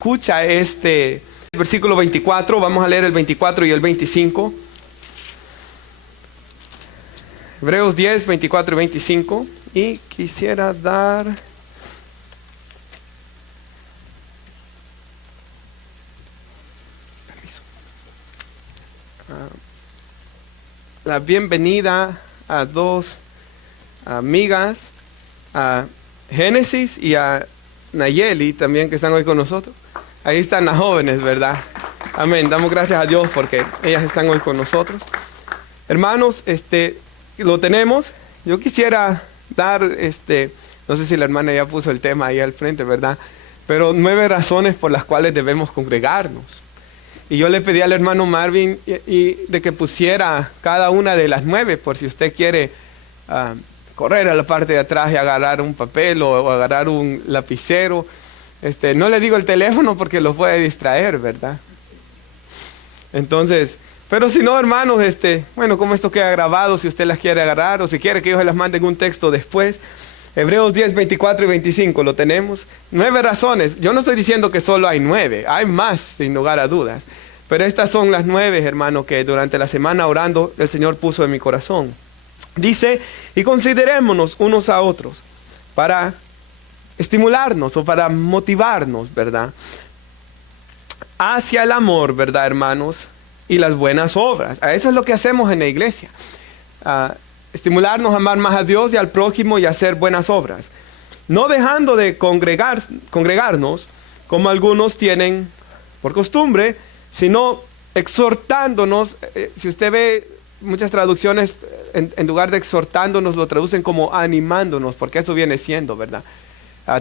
Escucha este versículo 24, vamos a leer el 24 y el 25. Hebreos 10, 24 y 25. Y quisiera dar la bienvenida a dos amigas, a Génesis y a Nayeli también, que están hoy con nosotros. Ahí están las jóvenes, ¿verdad? Amén. Damos gracias a Dios porque ellas están hoy con nosotros. Hermanos, lo tenemos. Yo quisiera dar, no sé si la hermana ya puso el tema ahí al frente, ¿verdad? Pero 9 razones por las cuales debemos congregarnos. Y yo le pedí al hermano Marvin y de que pusiera cada una de las 9, por si usted quiere correr a la parte de atrás y agarrar un papel o agarrar un lapicero. No le digo el teléfono porque los puede distraer, ¿verdad? Entonces, pero si no, hermanos, bueno, como esto queda grabado, si usted las quiere agarrar o si quiere que yo se las mande en un texto después. Hebreos 10, 24 y 25, lo tenemos. 9 razones. Yo no estoy diciendo que solo hay 9, hay más, sin lugar a dudas. Pero estas son las 9, hermano, que durante la semana orando el Señor puso en mi corazón. Dice, y considerémonos unos a otros para estimularnos o para motivarnos, ¿verdad? Hacia el amor, ¿verdad, hermanos? Y las buenas obras. Eso es lo que hacemos en la iglesia. Estimularnos a amar más a Dios y al prójimo y a hacer buenas obras. No dejando de congregarnos, como algunos tienen por costumbre, sino exhortándonos. Si usted ve muchas traducciones, en lugar de exhortándonos, lo traducen como animándonos, porque eso viene siendo, ¿verdad?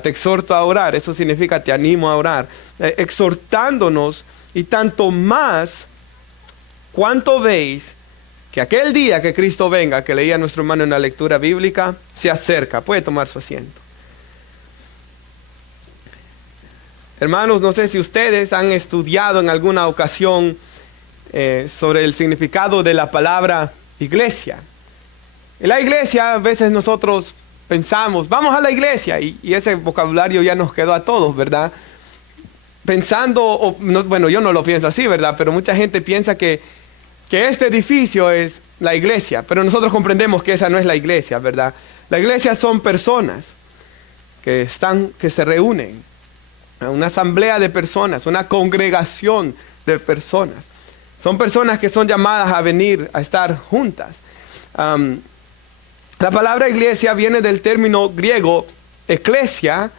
Te exhorto a orar, eso significa te animo a orar. Exhortándonos, y tanto más cuanto veis que aquel día que Cristo venga, que leía nuestro hermano en la lectura bíblica, se acerca. Puede tomar su asiento. Hermanos, no sé si ustedes han estudiado en alguna ocasión sobre el significado de la palabra iglesia. En la iglesia a veces nosotros pensamos, vamos a la iglesia, y ese vocabulario ya nos quedó a todos, ¿verdad? Pensando, bueno, yo no lo pienso así, ¿verdad? Pero mucha gente piensa que este edificio es la iglesia, pero nosotros comprendemos que esa no es la iglesia, ¿verdad? La iglesia son personas que se reúnen, una asamblea de personas, una congregación de personas. Son personas que son llamadas a venir a estar juntas. La palabra iglesia viene del término griego eclesia,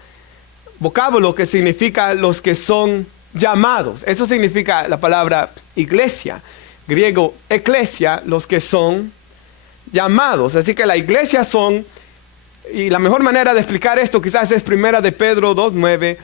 vocábulo que significa los que son llamados. Eso significa la palabra iglesia. Griego eclesia, los que son llamados. Así que la iglesia son, y la mejor manera de explicar esto quizás es 1 de Pedro 2:9.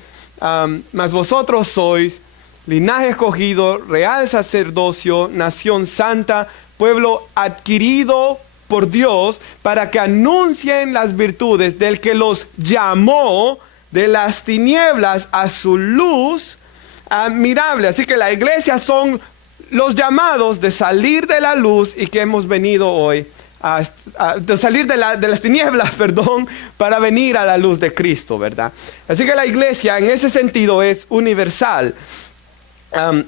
Mas vosotros sois linaje escogido, real sacerdocio, nación santa, pueblo adquirido por Dios, para que anuncien las virtudes del que los llamó de las tinieblas a su luz admirable. Así que la iglesia son los llamados de salir de la luz, y que hemos venido hoy de salir de las tinieblas, para venir a la luz de Cristo, ¿verdad? Así que la iglesia en ese sentido es universal.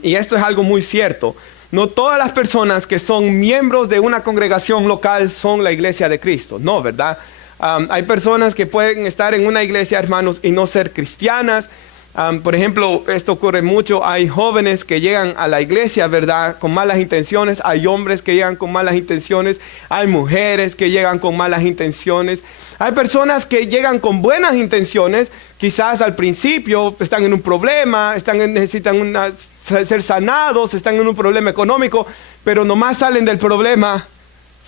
Y esto es algo muy cierto. No todas las personas que son miembros de una congregación local son la iglesia de Cristo. No, ¿verdad? Hay personas que pueden estar en una iglesia, hermanos, y no ser cristianas. Por ejemplo, esto ocurre mucho. Hay jóvenes que llegan a la iglesia, ¿verdad?, con malas intenciones. Hay hombres que llegan con malas intenciones. Hay mujeres que llegan con malas intenciones. Hay personas que llegan con buenas intenciones. Quizás al principio están en un problema, necesitan ser sanados, están en un problema económico, pero nomás salen del problema,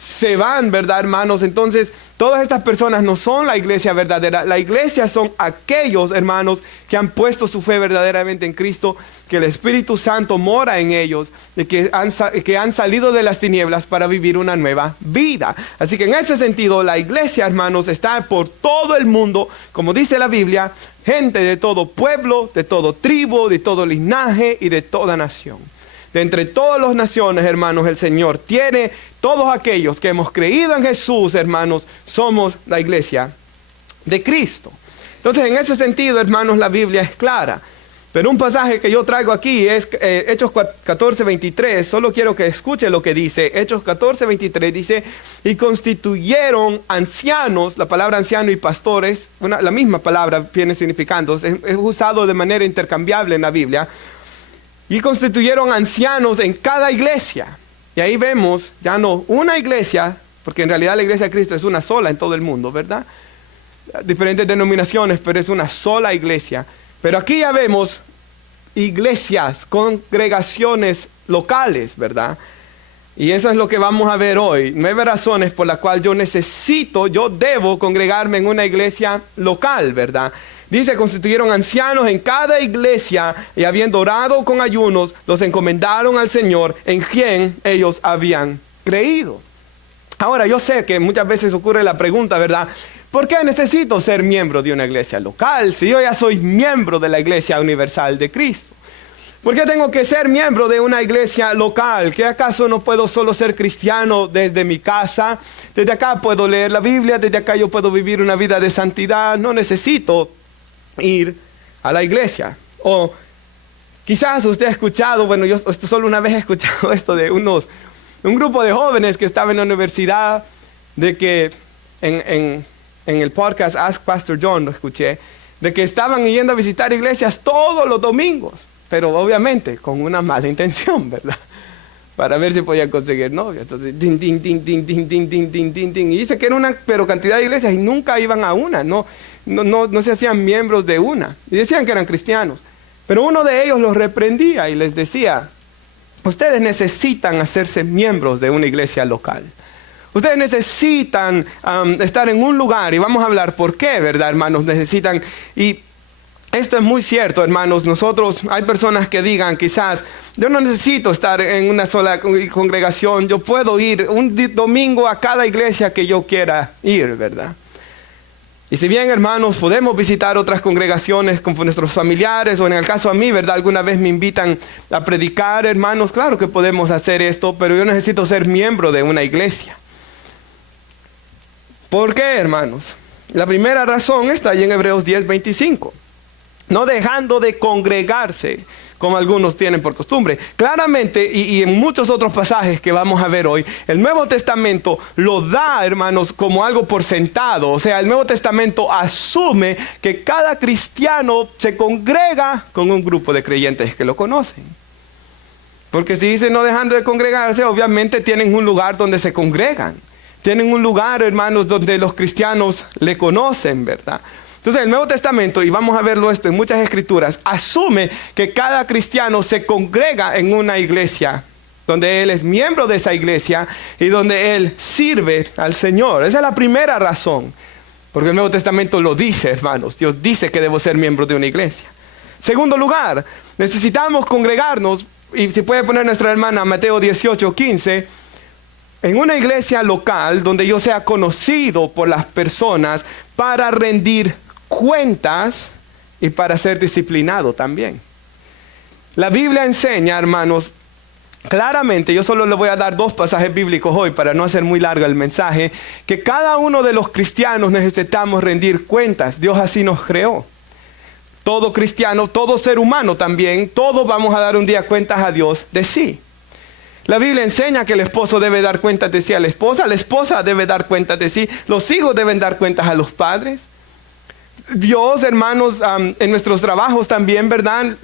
se van, ¿verdad, hermanos? Entonces, todas estas personas no son la iglesia verdadera. La iglesia son aquellos, hermanos, que han puesto su fe verdaderamente en Cristo, que el Espíritu Santo mora en ellos, y que han salido de las tinieblas para vivir una nueva vida. Así que en ese sentido, la iglesia, hermanos, está por todo el mundo, como dice la Biblia, gente de todo pueblo, de todo tribu, de todo linaje y de toda nación. De entre todas las naciones, hermanos, el Señor tiene todos aquellos que hemos creído en Jesús, hermanos, somos la iglesia de Cristo. Entonces, en ese sentido, hermanos, la Biblia es clara. Pero un pasaje que yo traigo aquí es Hechos 14:23. Solo quiero que escuche lo que dice. Hechos 14:23 dice, y constituyeron ancianos. La palabra anciano y pastores, la misma palabra viene significando. Es usado de manera intercambiable en la Biblia. Y constituyeron ancianos en cada iglesia. Y ahí vemos, ya no una iglesia, porque en realidad la iglesia de Cristo es una sola en todo el mundo, ¿verdad? Diferentes denominaciones, pero es una sola iglesia. Pero aquí ya vemos iglesias, congregaciones locales, ¿verdad? Y eso es lo que vamos a ver hoy. 9 razones por las cuales yo debo congregarme en una iglesia local, ¿verdad? Dice, constituyeron ancianos en cada iglesia y habiendo orado con ayunos, los encomendaron al Señor en quien ellos habían creído. Ahora, yo sé que muchas veces ocurre la pregunta, ¿verdad? ¿Por qué necesito ser miembro de una iglesia local si yo ya soy miembro de la Iglesia Universal de Cristo? ¿Por qué tengo que ser miembro de una iglesia local? ¿Qué acaso no puedo solo ser cristiano desde mi casa? Desde acá puedo leer la Biblia, desde acá yo puedo vivir una vida de santidad. No necesito ir a la iglesia. O quizás usted ha escuchado, bueno, yo solo una vez he escuchado esto de un grupo de jóvenes que estaba en la universidad, de que en el podcast Ask Pastor John lo escuché, de que estaban yendo a visitar iglesias todos los domingos, pero obviamente con una mala intención, ¿verdad? Para ver si podían conseguir novia. Entonces, din, din, din, din, din, din, din, din, din, din. Y dice que era una cantidad de iglesias y nunca iban a una, no se hacían miembros de una. Y decían que eran cristianos. Pero uno de ellos los reprendía y les decía, ustedes necesitan hacerse miembros de una iglesia local. Ustedes necesitan estar en un lugar, y vamos a hablar por qué, ¿verdad, hermanos? Necesitan, y esto es muy cierto, hermanos. Hay personas que digan, quizás, yo no necesito estar en una sola congregación, yo puedo ir un domingo a cada iglesia que yo quiera ir, ¿verdad? Y si bien, hermanos, podemos visitar otras congregaciones con nuestros familiares, o en el caso a mí, ¿verdad? Alguna vez me invitan a predicar, hermanos, claro que podemos hacer esto, pero yo necesito ser miembro de una iglesia. ¿Por qué, hermanos? La primera razón está ahí en Hebreos 10:25. No dejando de congregarse, como algunos tienen por costumbre. Claramente, y en muchos otros pasajes que vamos a ver hoy, el Nuevo Testamento lo da, hermanos, como algo por sentado. O sea, el Nuevo Testamento asume que cada cristiano se congrega con un grupo de creyentes que lo conocen. Porque si dice no dejando de congregarse, obviamente tienen un lugar donde se congregan. Tienen un lugar, hermanos, donde los cristianos le conocen, ¿verdad? Entonces el Nuevo Testamento, y vamos a verlo esto en muchas escrituras, asume que cada cristiano se congrega en una iglesia, donde él es miembro de esa iglesia y donde él sirve al Señor. Esa es la primera razón, porque el Nuevo Testamento lo dice, hermanos. Dios dice que debo ser miembro de una iglesia. Segundo lugar, necesitamos congregarnos, y si puede poner nuestra hermana Mateo 18:15, en una iglesia local donde yo sea conocido por las personas para rendir cuentas y para ser disciplinado también. La Biblia enseña, hermanos, claramente, yo solo le voy a dar 2 pasajes bíblicos hoy para no hacer muy largo el mensaje, que cada uno de los cristianos necesitamos rendir cuentas. Dios así nos creó. Todo cristiano, todo ser humano también, todos vamos a dar un día cuentas a Dios de sí. La Biblia enseña que el esposo debe dar cuentas de sí a la esposa debe dar cuentas de sí, los hijos deben dar cuentas a los padres. Dios, hermanos, en nuestros trabajos también, ¿verdad?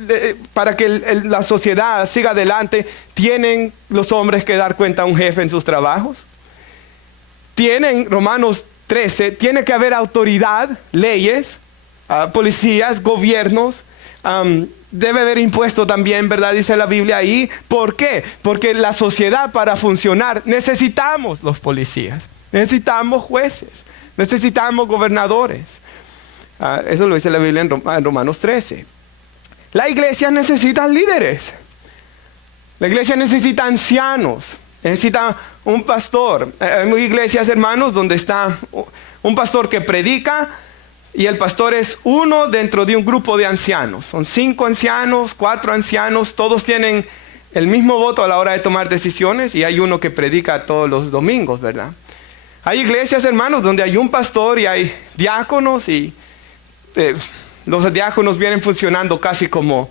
Para que la sociedad siga adelante, tienen los hombres que dar cuenta a un jefe en sus trabajos. Tienen, Romanos 13, tiene que haber autoridad, leyes, policías, gobiernos. Debe haber impuesto también, ¿verdad? Dice la Biblia ahí. ¿Por qué? Porque la sociedad, para funcionar, necesitamos los policías, necesitamos jueces, necesitamos gobernadores. Eso lo dice la Biblia en Romanos 13. La iglesia necesita líderes. La iglesia necesita ancianos. Necesita un pastor. Hay iglesias, hermanos, donde está un pastor que predica, y el pastor es uno dentro de un grupo de ancianos. Son 5 ancianos, 4 ancianos, todos tienen el mismo voto a la hora de tomar decisiones, y hay uno que predica todos los domingos, ¿verdad? Hay iglesias, hermanos, donde hay un pastor y hay diáconos, y los diáconos vienen funcionando casi como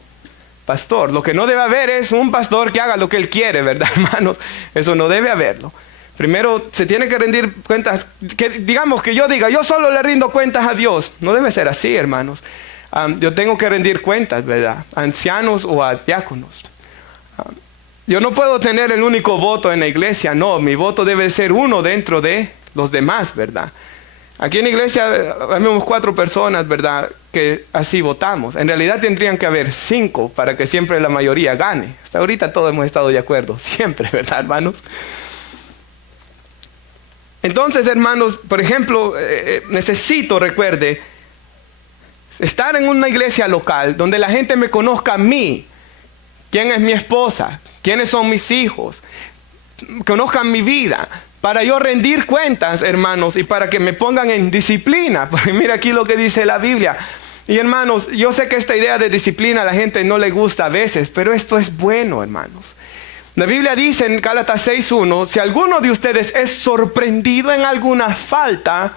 pastor. Lo que no debe haber es un pastor que haga lo que él quiere, ¿verdad, hermanos? Eso no debe haberlo. Primero se tiene que rendir cuentas, que digamos que yo diga, yo solo le rindo cuentas a Dios. No debe ser así, hermanos. Yo tengo que rendir cuentas, ¿verdad? A ancianos o a diáconos. Yo no puedo tener el único voto en la iglesia, no, mi voto debe ser uno dentro de los demás, ¿verdad? Aquí en la iglesia habemos 4 personas, ¿verdad?, que así votamos. En realidad tendrían que haber 5 para que siempre la mayoría gane. Hasta ahorita todos hemos estado de acuerdo, siempre, ¿verdad, hermanos? Entonces, hermanos, por ejemplo, recuerde, estar en una iglesia local donde la gente me conozca a mí, quién es mi esposa, quiénes son mis hijos, conozcan mi vida, para yo rendir cuentas, hermanos, y para que me pongan en disciplina. Porque mira aquí lo que dice la Biblia. Y hermanos, yo sé que esta idea de disciplina a la gente no le gusta a veces, pero esto es bueno, hermanos. La Biblia dice en Gálatas 6:1, si alguno de ustedes es sorprendido en alguna falta,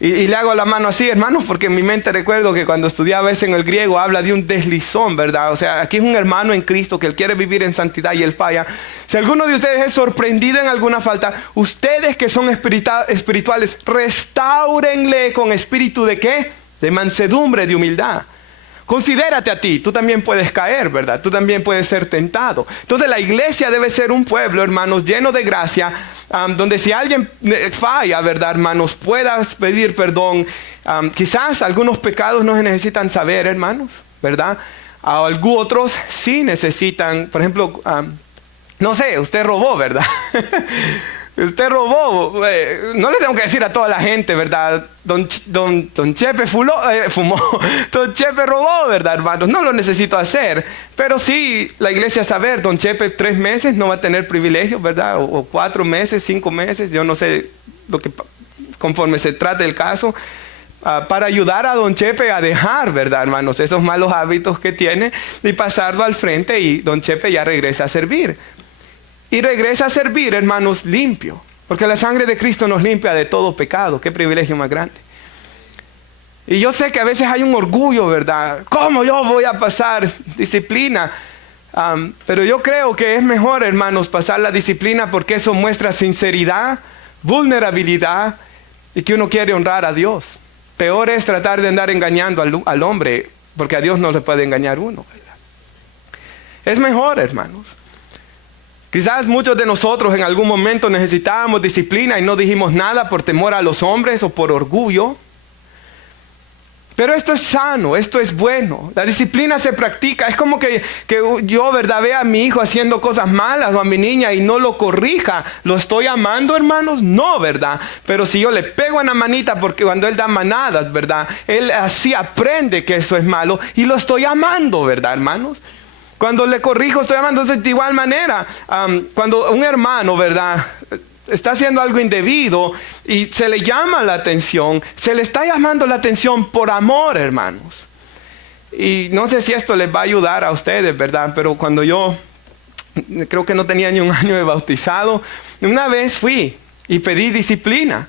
y le hago la mano así, hermanos, porque en mi mente recuerdo que cuando estudiaba eso en el griego habla de un deslizón, ¿verdad? O sea, aquí es un hermano en Cristo que él quiere vivir en santidad y él falla. Si alguno de ustedes es sorprendido en alguna falta, ustedes que son espirituales, restáurenle con espíritu ¿de qué? De mansedumbre, de humildad. Considérate a ti, tú también puedes caer, ¿verdad? Tú también puedes ser tentado. Entonces la iglesia debe ser un pueblo, hermanos, lleno de gracia, donde si alguien falla, ¿verdad, hermanos? Puedas pedir perdón. Quizás algunos pecados no se necesitan saber, hermanos, ¿verdad? Algunos otros sí necesitan, por ejemplo, no sé, usted robó, ¿verdad? Usted robó, no le tengo que decir a toda la gente, ¿verdad? Don Chepe fumó, Don Chepe robó, ¿verdad, hermanos? No lo necesito hacer, pero sí la iglesia saber, Don Chepe 3 meses no va a tener privilegio, ¿verdad? O 4 meses, 5 meses, yo no sé lo que conforme se trate el caso, para ayudar a Don Chepe a dejar, ¿verdad, hermanos? Esos malos hábitos que tiene y pasarlo al frente y Don Chepe ya regresa a servir. Y regresa a servir, hermanos, limpio. Porque la sangre de Cristo nos limpia de todo pecado. Qué privilegio más grande. Y yo sé que a veces hay un orgullo, ¿verdad? ¿Cómo yo voy a pasar disciplina? Pero yo creo que es mejor, hermanos, pasar la disciplina porque eso muestra sinceridad, vulnerabilidad y que uno quiere honrar a Dios. Peor es tratar de andar engañando al hombre, porque a Dios no le puede engañar uno, ¿verdad? Es mejor, hermanos. Quizás muchos de nosotros en algún momento necesitábamos disciplina y no dijimos nada por temor a los hombres o por orgullo. Pero esto es sano, esto es bueno. La disciplina se practica. Es como que yo, ¿verdad?, vea a mi hijo haciendo cosas malas o a mi niña y no lo corrija. ¿Lo estoy amando, hermanos? No, ¿verdad? Pero si yo le pego en la manita porque cuando él da manadas, ¿verdad?, él así aprende que eso es malo y lo estoy amando, ¿verdad, hermanos? Cuando le corrijo, estoy amando. Entonces, de igual manera, cuando un hermano, ¿verdad?, está haciendo algo indebido y se le llama la atención, se le está llamando la atención por amor, hermanos. Y no sé si esto les va a ayudar a ustedes, ¿verdad? Pero cuando yo, creo que no tenía ni un año de bautizado, una vez fui y pedí disciplina.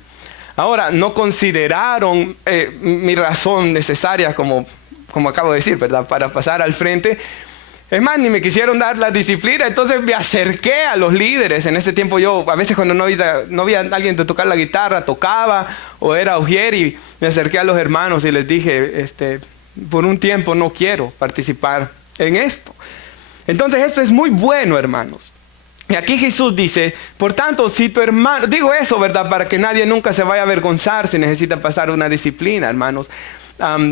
Ahora, no consideraron mi razón necesaria, como acabo de decir, ¿verdad?, para pasar al frente. Es más, ni me quisieron dar la disciplina, entonces me acerqué a los líderes. En ese tiempo yo, a veces cuando no había alguien de tocar la guitarra, tocaba o era ujier y me acerqué a los hermanos y les dije, por un tiempo no quiero participar en esto. Entonces esto es muy bueno, hermanos. Y aquí Jesús dice, por tanto, si tu hermano, digo eso, ¿verdad?, para que nadie nunca se vaya a avergonzar si necesita pasar una disciplina, hermanos.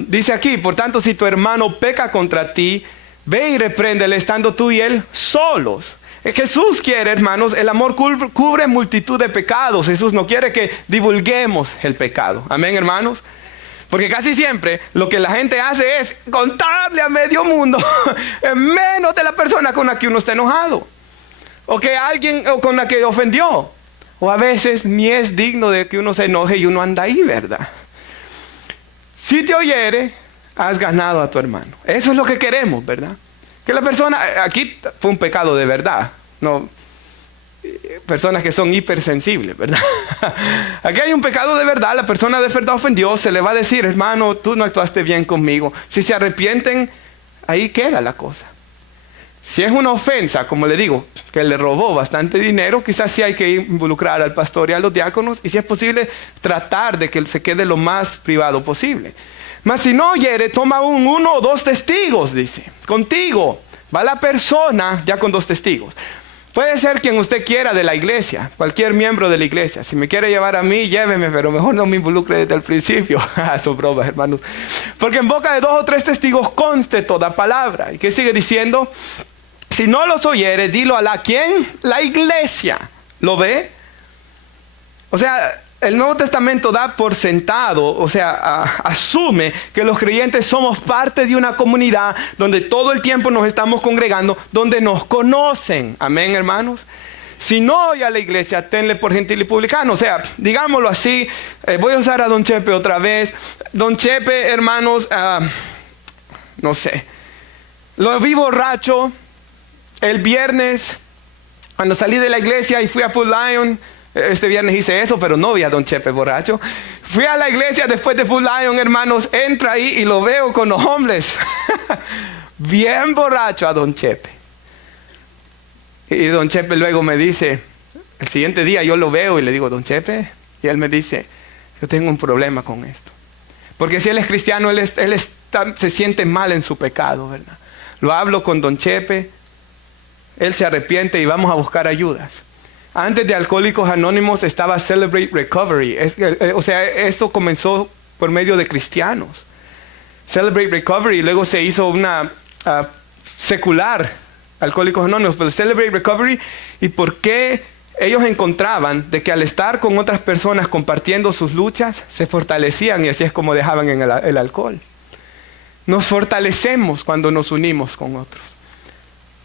Dice aquí, por tanto, si tu hermano peca contra ti, ve y repréndele estando tú y él solos. Jesús quiere, hermanos, el amor cubre multitud de pecados. Jesús no quiere que divulguemos el pecado. Amén, hermanos. Porque casi siempre lo que la gente hace es contarle a medio mundo, menos de la persona con la que uno está enojado. O que alguien con la que ofendió. O a veces ni es digno de que uno se enoje y uno anda ahí, ¿verdad? Si te oyere, has ganado a tu hermano. Eso es lo que queremos, ¿verdad? Que la persona, aquí fue un pecado de verdad, no personas que son hipersensibles, ¿verdad? Aquí hay un pecado de verdad, la persona de verdad ofendió, se le va a decir, hermano, tú no actuaste bien conmigo. Si se arrepienten, ahí queda la cosa. Si es una ofensa, como le digo, que le robó bastante dinero, quizás sí hay que involucrar al pastor y a los diáconos, y si es posible, tratar de que él se quede lo más privado posible. Mas si no oyere, toma uno o dos testigos, dice, contigo. Va la persona ya con dos testigos. Puede ser quien usted quiera de la iglesia, cualquier miembro de la iglesia. Si me quiere llevar a mí, lléveme, pero mejor no me involucre desde el principio. Son bromas, hermanos. Porque en boca de 2 o 3 testigos conste toda palabra. ¿Y qué sigue diciendo? Si no los oyere, dilo a ¿quién? La iglesia. ¿Lo ve? O sea, el Nuevo Testamento da por sentado, o sea, asume que los creyentes somos parte de una comunidad donde todo el tiempo nos estamos congregando, donde nos conocen. Amén, hermanos. Si no oye a la iglesia, tenle por gentil y publicano. O sea, digámoslo así, voy a usar a Don Chepe otra vez. Don Chepe, hermanos, no sé, lo vi borracho el viernes cuando salí de la iglesia y fui a Food Lion. Este viernes hice eso, pero no vi a Don Chepe borracho. Fui a la iglesia después de Food Lion, hermanos. Entro ahí y lo veo con los hombres. Bien borracho a Don Chepe. Y Don Chepe luego me dice, el siguiente día yo lo veo y le digo, Don Chepe. Y él me dice, yo tengo un problema con esto. Porque si él es cristiano, él se siente mal en su pecado, ¿verdad? Lo hablo con Don Chepe. Él se arrepiente y vamos a buscar ayudas. Antes de Alcohólicos Anónimos estaba Celebrate Recovery. O sea, esto comenzó por medio de cristianos. Celebrate Recovery, luego se hizo una secular, Alcohólicos Anónimos, pero Celebrate Recovery. ¿Y por qué? Ellos encontraban de que al estar con otras personas compartiendo sus luchas, se fortalecían y así es como dejaban en el alcohol. Nos fortalecemos cuando nos unimos con otros.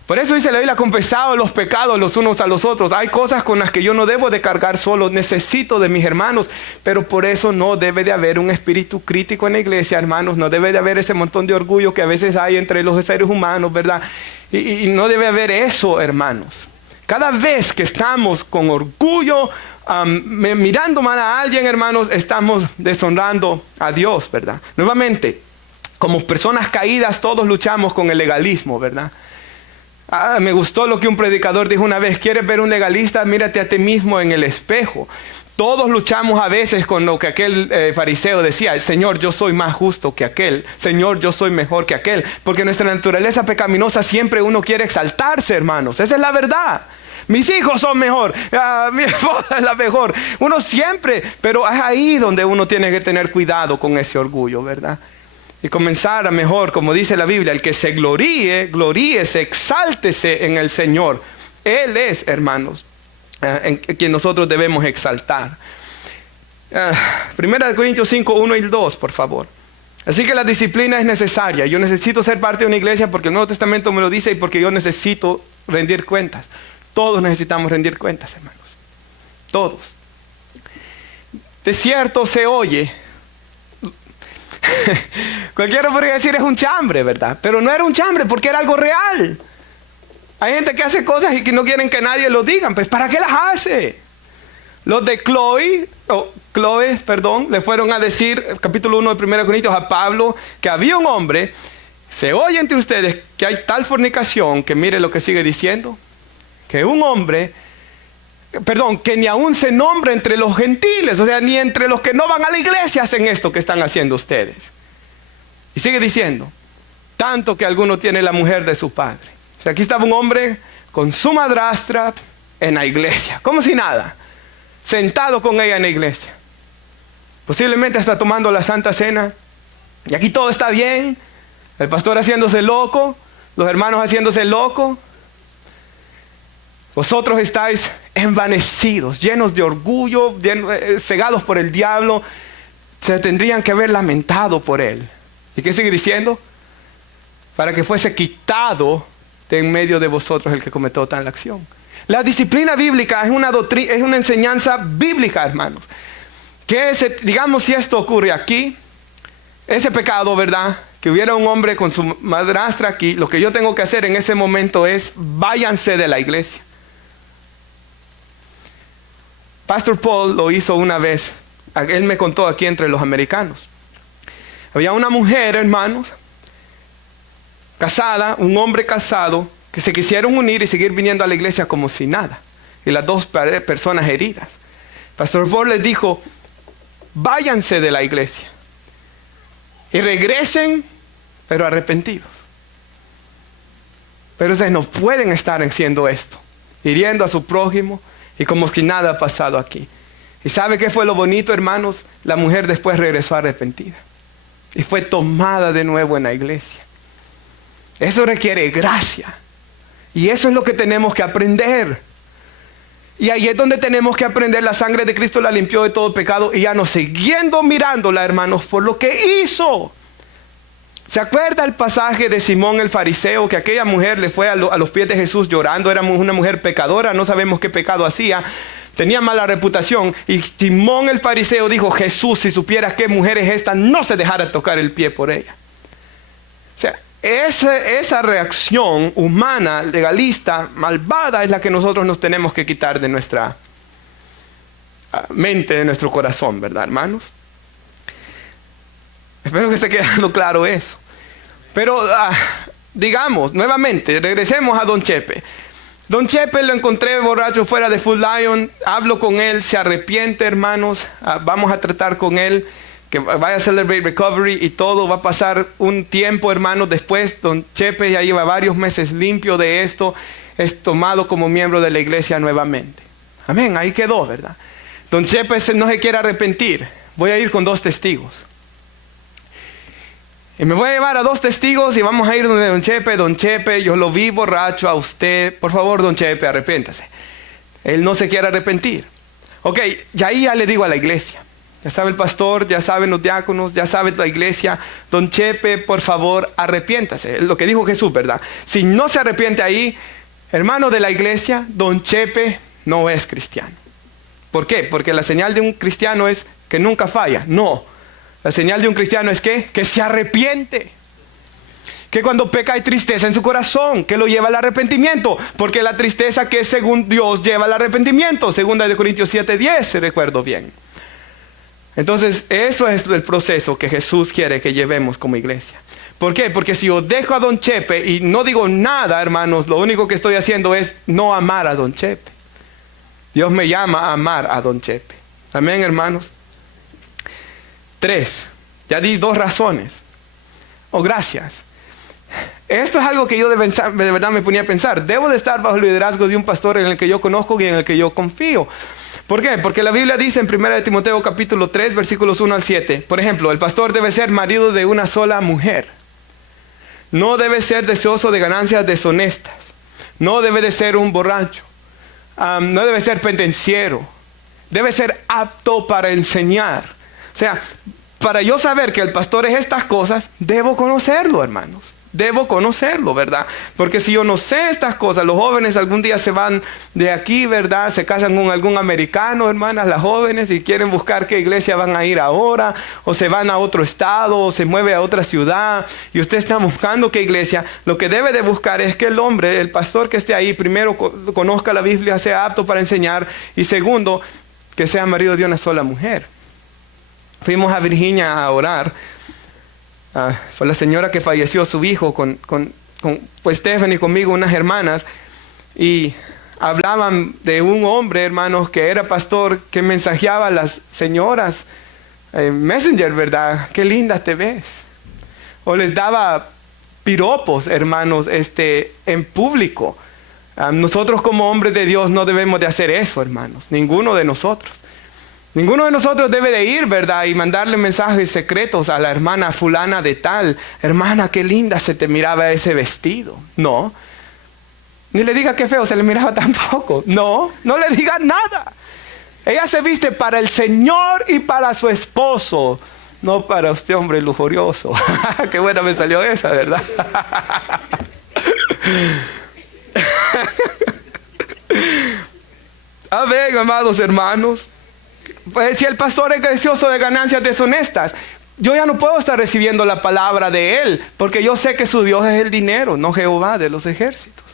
Por eso dice la Biblia, confesados los pecados los unos a los otros. Hay cosas con las que yo no debo de cargar solo, necesito de mis hermanos, pero por eso no debe de haber un espíritu crítico en la iglesia, hermanos. No debe de haber ese montón de orgullo que a veces hay entre los seres humanos, ¿verdad? Y no debe haber eso, hermanos. Cada vez que estamos con orgullo, mirando mal a alguien, hermanos, estamos deshonrando a Dios, ¿verdad? Nuevamente, como personas caídas, todos luchamos con el legalismo, ¿verdad? Me gustó lo que un predicador dijo una vez: ¿quieres ver un legalista? Mírate a ti mismo en el espejo. Todos luchamos a veces con lo que aquel fariseo decía: Señor, yo soy más justo que aquel. Señor, yo soy mejor que aquel. Porque nuestra naturaleza pecaminosa siempre uno quiere exaltarse, hermanos. Esa es la verdad. Mis hijos son mejor, mi esposa es la mejor. Uno siempre, pero es ahí donde uno tiene que tener cuidado con ese orgullo, ¿verdad? Y comenzar a mejor, como dice la Biblia, el que se gloríe, gloríese, exáltese en el Señor. Él es, hermanos, en quien nosotros debemos exaltar. 1 Corintios 5, 1 y 2, por favor. Así que la disciplina es necesaria. Yo necesito ser parte de una iglesia porque el Nuevo Testamento me lo dice y porque yo necesito rendir cuentas. Todos necesitamos rendir cuentas, hermanos. Todos. De cierto se oye. Cualquiera podría decir es un chambre, ¿verdad? Pero no era un chambre porque era algo real. Hay gente que hace cosas y que no quieren que nadie lo digan. Pues ¿para qué las hace? Los de Chloe, le fueron a decir, capítulo 1 de 1 Corintios, a Pablo, que había un hombre, se oye entre ustedes que hay tal fornicación, que mire lo que sigue diciendo, que un hombre, que ni aún se nombra entre los gentiles, o sea, ni entre los que no van a la iglesia hacen esto que están haciendo ustedes. Y sigue diciendo, tanto que alguno tiene la mujer de su padre. O sea, aquí estaba un hombre con su madrastra en la iglesia, como si nada, sentado con ella en la iglesia. Posiblemente hasta tomando la Santa Cena. Y aquí todo está bien, el pastor haciéndose loco, los hermanos haciéndose locos. Vosotros estáis envanecidos, llenos de orgullo, cegados por el diablo. Se tendrían que haber lamentado por él. ¿Y qué sigue diciendo? Para que fuese quitado de en medio de vosotros el que cometió tal acción. La disciplina bíblica es una doctrina, es una enseñanza bíblica, hermanos. Digamos, si esto ocurre aquí, ese pecado, ¿verdad? Que hubiera un hombre con su madrastra aquí, lo que yo tengo que hacer en ese momento es: váyanse de la iglesia. Pastor Paul lo hizo una vez. Él me contó aquí entre los americanos. Había una mujer, hermanos, casada, un hombre casado, que se quisieron unir y seguir viniendo a la iglesia como si nada. Y las dos personas heridas. Pastor Ford les dijo, váyanse de la iglesia y regresen, pero arrepentidos. Pero ustedes no pueden estar haciendo esto, hiriendo a su prójimo y como si nada ha pasado aquí. ¿Y sabe qué fue lo bonito, hermanos? La mujer después regresó arrepentida y fue tomada de nuevo en la iglesia. Eso requiere gracia. Y eso es lo que tenemos que aprender. Y ahí es donde tenemos que aprender. La sangre de Cristo la limpió de todo pecado y ya no siguiendo mirándola, hermanos, por lo que hizo. ¿Se acuerda el pasaje de Simón el fariseo? Que aquella mujer le fue a los pies de Jesús llorando. Era una mujer pecadora, no sabemos qué pecado hacía. Tenía mala reputación. Y Simón el fariseo dijo, Jesús, si supieras qué mujer es esta, no se dejara tocar el pie por ella. O sea, esa reacción humana, legalista, malvada, es la que nosotros nos tenemos que quitar de nuestra mente, de nuestro corazón, ¿verdad, hermanos? Espero que esté quedando claro eso. Pero digamos, nuevamente, regresemos a Don Chepe. Don Chepe lo encontré borracho fuera de Food Lion. Hablo con él, se arrepiente, hermanos. Vamos a tratar con él, que vaya a Celebrate Recovery y todo. Va a pasar un tiempo, hermanos. Después, Don Chepe ya lleva varios meses limpio de esto. Es tomado como miembro de la iglesia nuevamente. Amén, ahí quedó, ¿verdad? Don Chepe no se quiere arrepentir. Voy a ir con 2 testigos. Y me voy a llevar a 2 testigos y vamos a ir donde Don Chepe. Don Chepe, yo lo vi borracho a usted. Por favor, Don Chepe, arrepiéntase. Él no se quiere arrepentir. Ok, ya le digo a la iglesia. Ya sabe el pastor, ya saben los diáconos, ya sabe la iglesia. Don Chepe, por favor, arrepiéntase. Es lo que dijo Jesús, ¿verdad? Si no se arrepiente ahí, hermano de la iglesia, Don Chepe no es cristiano. ¿Por qué? Porque la señal de un cristiano es que nunca falla. No. La señal de un cristiano es que se arrepiente. Que cuando peca hay tristeza en su corazón, que lo lleva al arrepentimiento. Porque la tristeza que según Dios lleva al arrepentimiento. 2 Corintios 7:10, si recuerdo bien. Entonces, eso es el proceso que Jesús quiere que llevemos como iglesia. ¿Por qué? Porque si yo dejo a Don Chepe y no digo nada, hermanos, lo único que estoy haciendo es no amar a Don Chepe. Dios me llama a amar a Don Chepe. Amén, hermanos. 3. Ya di 2 razones. Gracias. Esto es algo que yo de verdad me ponía a pensar. Debo de estar bajo el liderazgo de un pastor en el que yo conozco y en el que yo confío. ¿Por qué? Porque la Biblia dice en 1 Timoteo capítulo 3, versículos 1 al 7. Por ejemplo, el pastor debe ser marido de una sola mujer. No debe ser deseoso de ganancias deshonestas. No debe de ser un borracho. No debe ser pendenciero. Debe ser apto para enseñar. O sea, para yo saber que el pastor es estas cosas, debo conocerlo, hermanos. Debo conocerlo, ¿verdad? Porque si yo no sé estas cosas, los jóvenes algún día se van de aquí, ¿verdad? Se casan con algún americano, hermanas, las jóvenes, y quieren buscar qué iglesia van a ir ahora, o se van a otro estado, o se mueve a otra ciudad, y usted está buscando qué iglesia. Lo que debe de buscar es que el hombre, el pastor que esté ahí, primero conozca la Biblia, sea apto para enseñar, y segundo, que sea marido de una sola mujer. Fuimos a Virginia a orar. Fue la señora que falleció su hijo con pues Stephanie y conmigo, unas hermanas, y hablaban de un hombre, hermanos, que era pastor, que mensajeaba a las señoras Messenger, ¿verdad? Qué linda te ves. O les daba piropos, hermanos, en público. Nosotros como hombres de Dios no debemos de hacer eso, hermanos. Ninguno de nosotros. Ninguno de nosotros debe de ir, ¿verdad? Y mandarle mensajes secretos a la hermana fulana de tal. Hermana, qué linda se te miraba ese vestido. No. Ni le diga qué feo se le miraba tampoco. No, no le diga nada. Ella se viste para el Señor y para su esposo. No para usted, hombre lujurioso. Qué buena me salió esa, ¿verdad? Amén, amados hermanos. Pues si el pastor es deseoso de ganancias deshonestas, yo ya no puedo estar recibiendo la palabra de él, porque yo sé que su Dios es el dinero, no Jehová de los ejércitos.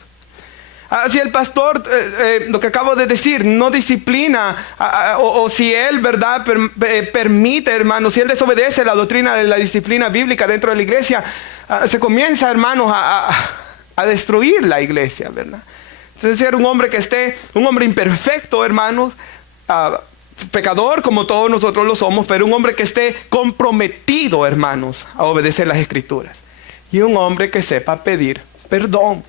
Si el pastor, lo que acabo de decir, no disciplina, o si él, ¿verdad?, permite, hermanos, si él desobedece la doctrina de la disciplina bíblica dentro de la iglesia, se comienza, hermanos, a destruir la iglesia, ¿verdad? Entonces ser un hombre un hombre imperfecto, hermanos, pecador como todos nosotros lo somos, pero un hombre que esté comprometido, hermanos, a obedecer las escrituras. Y un hombre que sepa pedir perdón.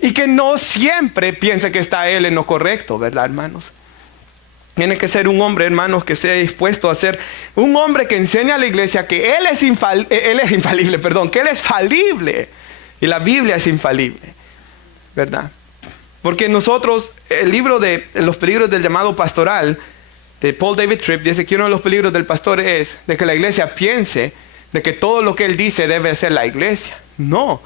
Y que no siempre piense que está él en lo correcto, ¿verdad, hermanos? Tiene que ser un hombre, hermanos, que sea dispuesto a ser un hombre que enseña a la iglesia que él es infalible, que él es falible. Y la Biblia es infalible, ¿verdad? Porque nosotros, el libro de los peligros del llamado pastoral, de Paul David Tripp, dice que uno de los peligros del pastor es de que la iglesia piense de que todo lo que él dice debe ser la iglesia. No.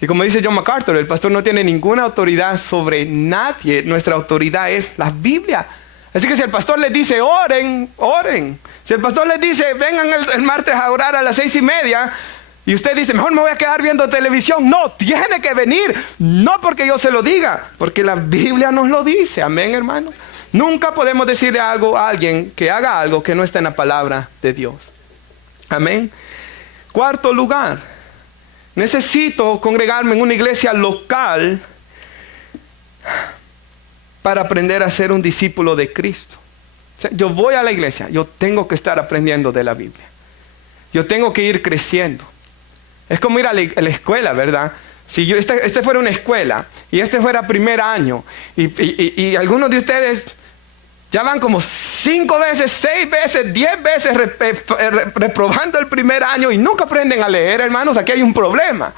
Y como dice John MacArthur, el pastor no tiene ninguna autoridad sobre nadie. Nuestra autoridad es la Biblia. Así que si el pastor les dice oren, oren. Si el pastor les dice vengan el martes a orar a las 6:30 y usted dice mejor me voy a quedar viendo televisión, no, tiene que venir. No porque yo se lo diga, porque la Biblia nos lo dice. Amén, hermanos. Nunca podemos decirle algo a alguien que haga algo que no está en la palabra de Dios. Amén. Cuarto lugar, necesito congregarme en una iglesia local para aprender a ser un discípulo de Cristo. O sea, yo voy a la iglesia, yo tengo que estar aprendiendo de la Biblia. Yo tengo que ir creciendo. Es como ir a la escuela, ¿verdad? Si este fuera una escuela y este fuera primer año y algunos de ustedes ya van como 5 veces, 6 veces, 10 veces reprobando el primer año y nunca aprenden a leer, hermanos, aquí hay un problema.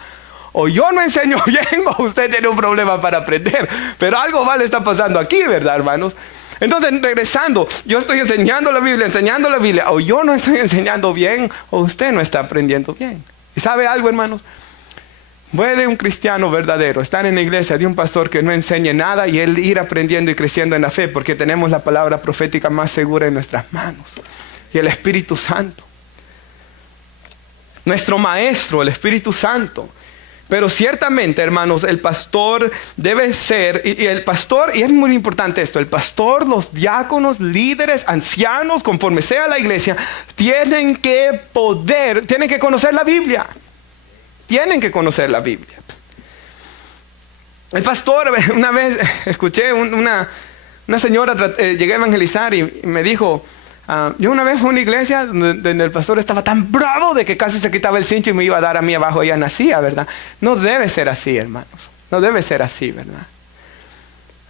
O yo no enseño bien o usted tiene un problema para aprender. Pero algo mal está pasando aquí, ¿verdad, hermanos? Entonces, regresando, yo estoy enseñando la Biblia. O yo no estoy enseñando bien o usted no está aprendiendo bien. ¿Y sabe algo, hermanos? Puede un cristiano verdadero estar en la iglesia de un pastor que no enseñe nada y él ir aprendiendo y creciendo en la fe porque tenemos la palabra profética más segura en nuestras manos. Y el Espíritu Santo. Nuestro maestro, el Espíritu Santo. Pero ciertamente, hermanos, el pastor debe ser, y el pastor, y es muy importante esto, el pastor, los diáconos, líderes, ancianos, conforme sea la iglesia, tienen que conocer la Biblia. Tienen que conocer la Biblia. El pastor, una vez escuché una señora, llegué a evangelizar y me dijo, yo una vez fui a una iglesia donde el pastor estaba tan bravo de que casi se quitaba el cincho y me iba a dar a mí abajo. Ella nacía, ¿verdad? No debe ser así, hermanos. No debe ser así, ¿verdad?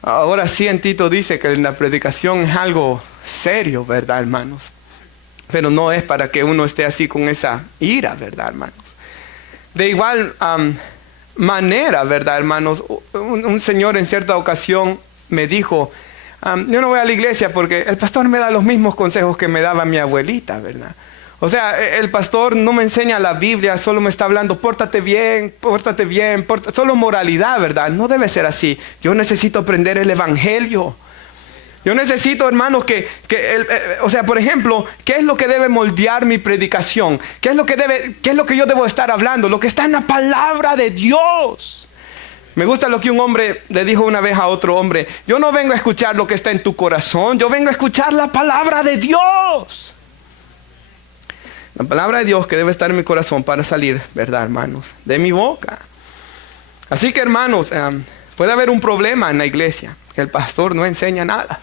Ahora sí en Tito dice que la predicación es algo serio, ¿verdad, hermanos? Pero no es para que uno esté así con esa ira, ¿verdad, hermanos? De igual manera, ¿verdad, hermanos? Un señor en cierta ocasión me dijo, yo no voy a la iglesia porque el pastor me da los mismos consejos que me daba mi abuelita, ¿verdad? O sea, el pastor no me enseña la Biblia, solo me está hablando, pórtate bien, solo moralidad, ¿verdad? No debe ser así. Yo necesito aprender el evangelio. Yo necesito, hermanos, o sea, por ejemplo, ¿qué es lo que debe moldear mi predicación? ¿Qué es lo que yo debo estar hablando? Lo que está en la palabra de Dios. Me gusta lo que un hombre le dijo una vez a otro hombre. Yo no vengo a escuchar lo que está en tu corazón. Yo vengo a escuchar la palabra de Dios. La palabra de Dios que debe estar en mi corazón para salir, ¿verdad, hermanos? De mi boca. Así que, hermanos, puede haber un problema en la iglesia. Que el pastor no enseña nada.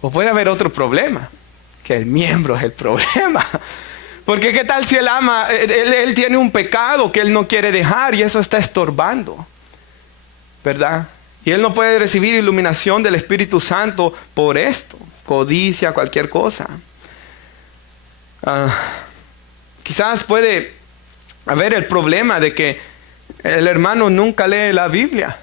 O puede haber otro problema. Que el miembro es el problema. Porque qué tal si él tiene un pecado que él no quiere dejar y eso está estorbando. ¿Verdad? Y él no puede recibir iluminación del Espíritu Santo por esto. Codicia, cualquier cosa. Quizás puede haber el problema de que el hermano nunca lee la Biblia.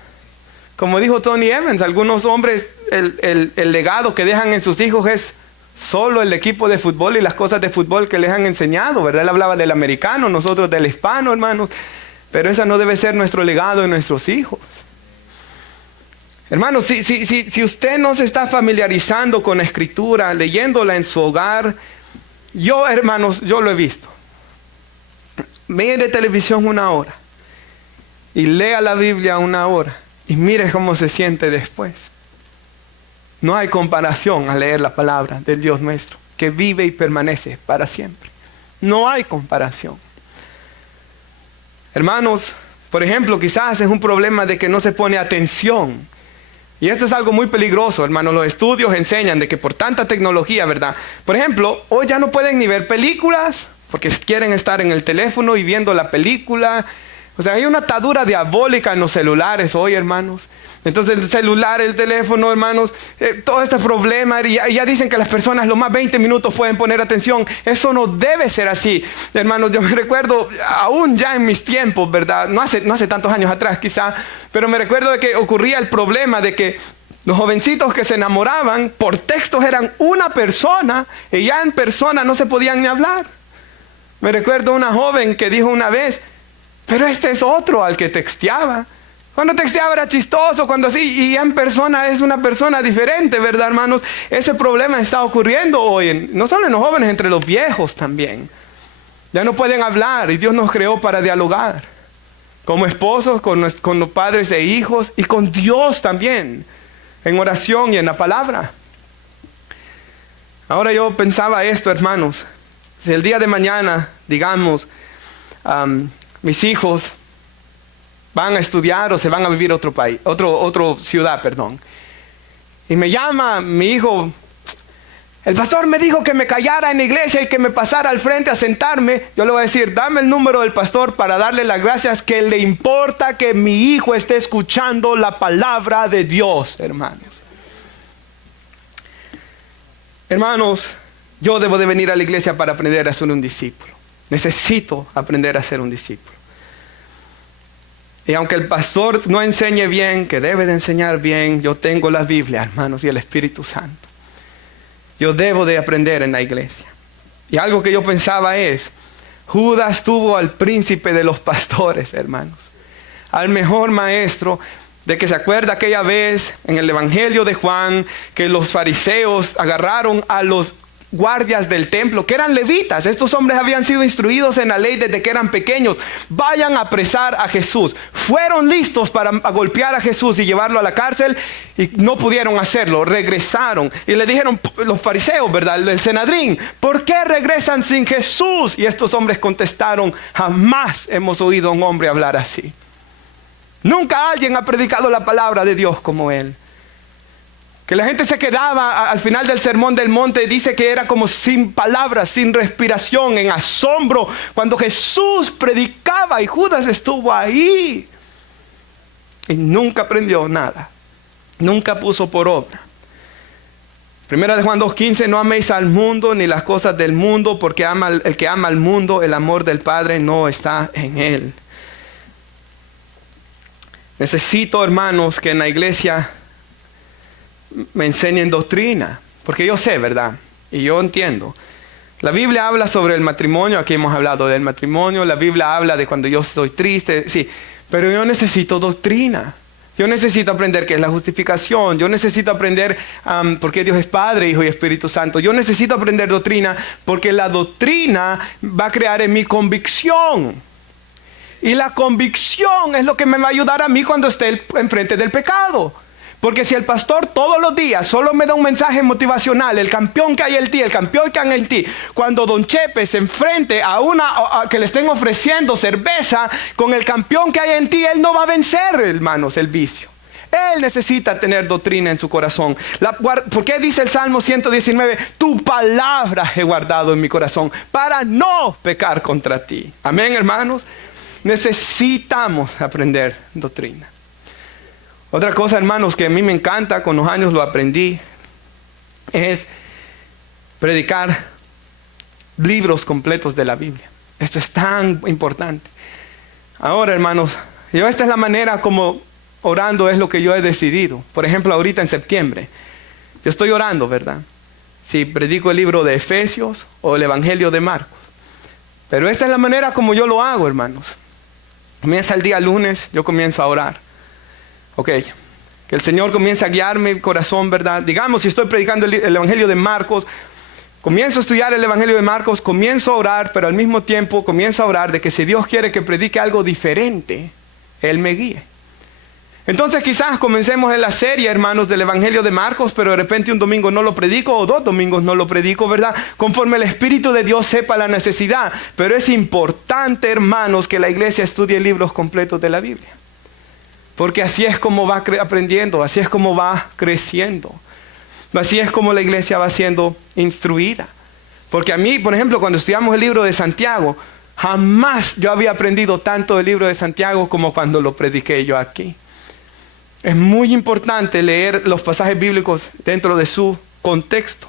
Como dijo Tony Evans, algunos hombres, el legado que dejan en sus hijos es solo el equipo de fútbol y las cosas de fútbol que les han enseñado, ¿verdad? Él hablaba del americano, nosotros del hispano, hermanos. Pero ese no debe ser nuestro legado en nuestros hijos. Hermanos, si usted no se está familiarizando con la Escritura, leyéndola en su hogar, hermanos, yo lo he visto. Mire televisión 1 hora y lea la Biblia 1 hora y mire cómo se siente después. No hay comparación a leer la palabra del Dios nuestro, que vive y permanece para siempre. No hay comparación. Hermanos, Por ejemplo, quizás es un problema de que no se pone atención. Y esto es algo muy peligroso, hermano. Los estudios enseñan de que por tanta tecnología, ¿verdad? Por ejemplo, hoy ya no pueden ni ver películas porque quieren estar en el teléfono y viendo la película. O sea, hay una atadura diabólica en los celulares hoy, hermanos. Entonces el celular, el teléfono, hermanos, todo este problema, y ya dicen que las personas lo más 20 minutos pueden poner atención. Eso no debe ser así. Hermanos, yo me recuerdo, aún ya en mis tiempos, ¿verdad? No hace tantos años atrás quizá, pero me recuerdo de que ocurría el problema de que los jovencitos que se enamoraban por textos eran una persona y ya en persona no se podían ni hablar. Me recuerdo una joven que dijo una vez, pero este es otro al que texteaba. Cuando texteaba era chistoso, cuando así, y ya en persona es una persona diferente, ¿verdad, hermanos? Ese problema está ocurriendo hoy, no solo en los jóvenes, entre los viejos también. Ya no pueden hablar y Dios nos creó para dialogar. Como esposos, con los padres e hijos y con Dios también, en oración y en la palabra. Ahora yo pensaba esto, hermanos. Si el día de mañana, digamos, mis hijos van a estudiar o se van a vivir a otro país, otra ciudad, perdón. Y me llama mi hijo, el pastor me dijo que me callara en la iglesia y que me pasara al frente a sentarme. Yo le voy a decir, dame el número del pastor para darle las gracias, que le importa que mi hijo esté escuchando la palabra de Dios, hermanos. Hermanos, yo debo de venir a la iglesia para aprender a ser un discípulo. Necesito aprender a ser un discípulo. Y aunque el pastor no enseñe bien, que debe de enseñar bien, yo tengo la Biblia, hermanos, y el Espíritu Santo. Yo debo de aprender en la iglesia. Y algo que yo pensaba es, Judas tuvo al príncipe de los pastores, hermanos. Al mejor maestro, de que se acuerda aquella vez en el Evangelio de Juan, que los fariseos agarraron a los guardias del templo, que eran levitas. Estos hombres habían sido instruidos en la ley desde que eran pequeños. Vayan a apresar a Jesús. Fueron listos para golpear a Jesús y llevarlo a la cárcel y no pudieron hacerlo. Regresaron y le dijeron los fariseos, ¿verdad? El Sanedrín, ¿por qué regresan sin Jesús? Y estos hombres contestaron, jamás hemos oído a un hombre hablar así. Nunca alguien ha predicado la palabra de Dios como él. Que la gente se quedaba al final del sermón del monte, dice que era como sin palabras, sin respiración, en asombro, cuando Jesús predicaba y Judas estuvo ahí. Y nunca aprendió nada, nunca puso por obra. Primera de Juan 2:15, no améis al mundo ni las cosas del mundo, porque el que ama al mundo, el amor del Padre no está en él. Necesito, hermanos, que en la iglesia me enseñen doctrina, porque yo sé, ¿verdad? Y yo entiendo. La Biblia habla sobre el matrimonio, aquí hemos hablado del matrimonio, la Biblia habla de cuando yo estoy triste, sí, pero yo necesito doctrina. Yo necesito aprender qué es la justificación, yo necesito aprender por qué Dios es Padre, Hijo y Espíritu Santo. Yo necesito aprender doctrina porque la doctrina va a crear en mi convicción. Y la convicción es lo que me va a ayudar a mí cuando esté enfrente del pecado. Porque si el pastor todos los días solo me da un mensaje motivacional, el campeón que hay en ti, el campeón que hay en ti, cuando Don Chepe se enfrente a que le estén ofreciendo cerveza con el campeón que hay en ti, él no va a vencer, hermanos, el vicio. Él necesita tener doctrina en su corazón. ¿Por qué dice el Salmo 119? Tu palabra he guardado en mi corazón para no pecar contra ti. Amén, hermanos. Necesitamos aprender doctrina. Otra cosa, hermanos, que a mí me encanta, con los años lo aprendí, es predicar libros completos de la Biblia. Esto es tan importante. Ahora, hermanos, esta es la manera como orando es lo que yo he decidido. Por ejemplo, ahorita en septiembre, yo estoy orando, ¿verdad? Si predico el libro de Efesios o el Evangelio de Marcos. Pero esta es la manera como yo lo hago, hermanos. Comienza el día lunes, yo comienzo a orar. Ok, que el Señor comience a guiarme el corazón, ¿verdad? Digamos, si estoy predicando el Evangelio de Marcos, comienzo a estudiar el Evangelio de Marcos, comienzo a orar, pero al mismo tiempo comienzo a orar de que si Dios quiere que predique algo diferente, Él me guíe. Entonces quizás comencemos en la serie, hermanos, del Evangelio de Marcos, pero de repente un domingo no lo predico o 2 domingos no lo predico, ¿verdad? Conforme el Espíritu de Dios sepa la necesidad. Pero es importante, hermanos, que la iglesia estudie libros completos de la Biblia. Porque así es como va aprendiendo, así es como va creciendo. Así es como la iglesia va siendo instruida. Porque a mí, por ejemplo, cuando estudiamos el libro de Santiago, jamás yo había aprendido tanto del libro de Santiago como cuando lo prediqué yo aquí. Es muy importante leer los pasajes bíblicos dentro de su contexto.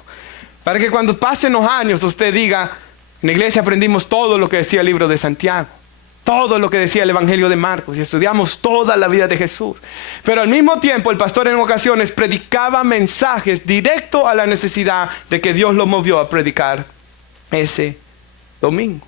Para que cuando pasen los años usted diga, en la iglesia aprendimos todo lo que decía el libro de Santiago. Todo lo que decía el Evangelio de Marcos. Y estudiamos toda la vida de Jesús. Pero al mismo tiempo el pastor en ocasiones predicaba mensajes directo a la necesidad de que Dios lo movió a predicar ese domingo.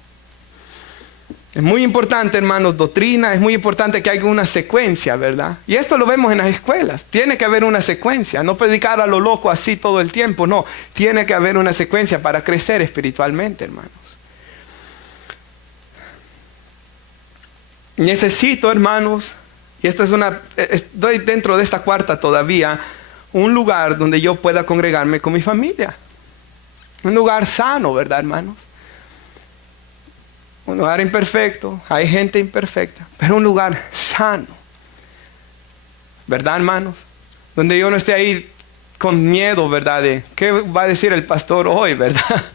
Es muy importante, hermanos, doctrina, es muy importante que haya una secuencia, ¿verdad? Y esto lo vemos en las escuelas. Tiene que haber una secuencia, no predicar a lo loco así todo el tiempo, no. Tiene que haber una secuencia para crecer espiritualmente, hermanos. Necesito, hermanos, y esta es estoy dentro de esta cuarta todavía, un lugar donde yo pueda congregarme con mi familia. Un lugar sano, ¿verdad, hermanos? Un lugar imperfecto, hay gente imperfecta, pero un lugar sano. ¿Verdad, hermanos? Donde yo no esté ahí con miedo, ¿verdad? De qué va a decir el pastor hoy, ¿verdad?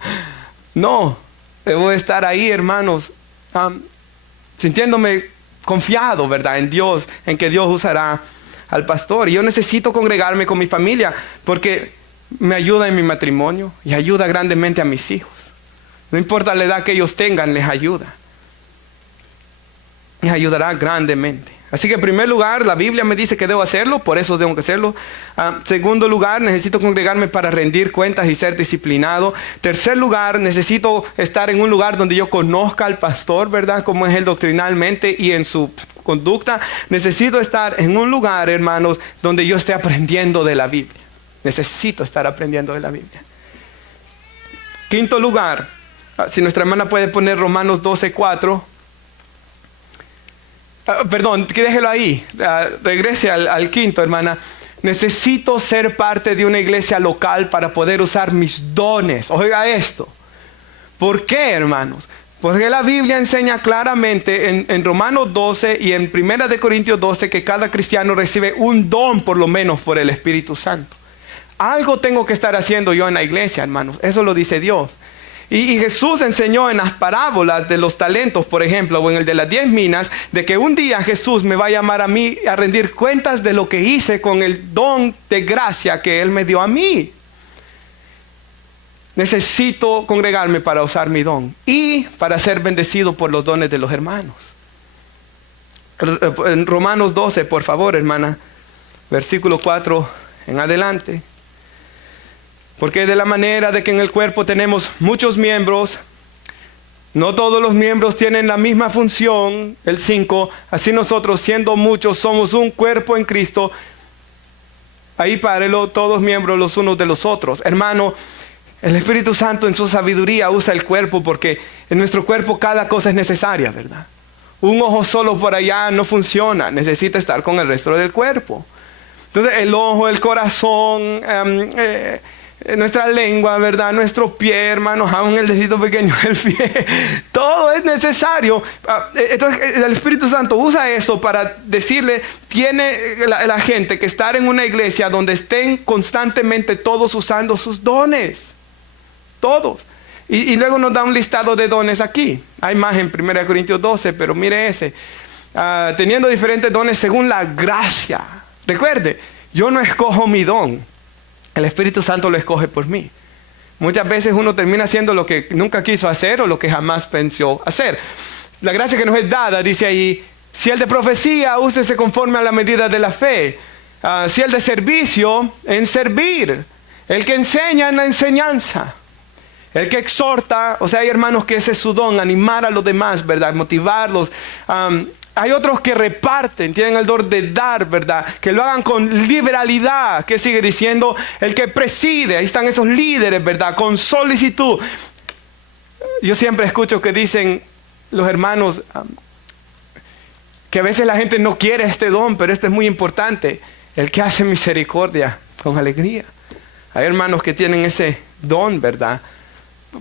No, debo estar ahí, hermanos, sintiéndome confiado, ¿verdad? En Dios, en que Dios usará al pastor. Y yo necesito congregarme con mi familia porque me ayuda en mi matrimonio y ayuda grandemente a mis hijos. No importa la edad que ellos tengan, les ayuda. Les ayudará grandemente. Así que en primer lugar, la Biblia me dice que debo hacerlo, por eso tengo que hacerlo. Segundo lugar, necesito congregarme para rendir cuentas y ser disciplinado. Tercer lugar, necesito estar en un lugar donde yo conozca al pastor, ¿verdad? Como es él doctrinalmente y en su conducta. Necesito estar en un lugar, hermanos, donde yo esté aprendiendo de la Biblia. Necesito estar aprendiendo de la Biblia. Quinto lugar, si nuestra hermana puede poner Romanos 12:4. Perdón, que déjelo ahí. Regrese al quinto, hermana. Necesito ser parte de una iglesia local para poder usar mis dones. Oiga esto. ¿Por qué, hermanos? Porque la Biblia enseña claramente en Romanos 12 y en 1 de Corintios 12 que cada cristiano recibe un don por lo menos por el Espíritu Santo. Algo tengo que estar haciendo yo en la iglesia, hermanos. Eso lo dice Dios. Y Jesús enseñó en las parábolas de los talentos, por ejemplo, o en el de las 10 minas, de que un día Jesús me va a llamar a mí a rendir cuentas de lo que hice con el don de gracia que Él me dio a mí. Necesito congregarme para usar mi don y para ser bendecido por los dones de los hermanos. En Romanos 12, por favor, hermana, versículo 4 en adelante. Porque de la manera de que en el cuerpo tenemos muchos miembros, no todos los miembros tienen la misma función. El 5, así nosotros siendo muchos somos un cuerpo en Cristo. Ahí párelo, todos miembros los unos de los otros. Hermano, el Espíritu Santo en su sabiduría usa el cuerpo porque en nuestro cuerpo cada cosa es necesaria, ¿verdad? Un ojo solo por allá no funciona, necesita estar con el resto del cuerpo. Entonces el ojo, el corazón, nuestra lengua, ¿verdad? Nuestro pie, hermanos, aún el dedito pequeño del pie. Todo es necesario. Entonces el Espíritu Santo usa eso para decirle, tiene la gente que estar en una iglesia donde estén constantemente todos usando sus dones. Todos. Y luego nos da un listado de dones aquí. Hay más en 1 Corintios 12, pero mire ese. Teniendo diferentes dones según la gracia. Recuerde, yo no escojo mi don. El Espíritu Santo lo escoge por mí. Muchas veces uno termina haciendo lo que nunca quiso hacer o lo que jamás pensó hacer. La gracia que nos es dada, dice ahí, si el de profecía, úsese conforme a la medida de la fe. Si el de servicio, en servir. El que enseña, en la enseñanza. El que exhorta, o sea, hay hermanos que ese es su don, animar a los demás, ¿verdad? Motivarlos. Hay otros que reparten, tienen el don de dar, ¿verdad? Que lo hagan con liberalidad. ¿Qué sigue diciendo? El que preside, ahí están esos líderes, ¿verdad? Con solicitud. Yo siempre escucho que dicen los hermanos que a veces la gente no quiere este don, pero este es muy importante. El que hace misericordia con alegría. Hay hermanos que tienen ese don, ¿verdad?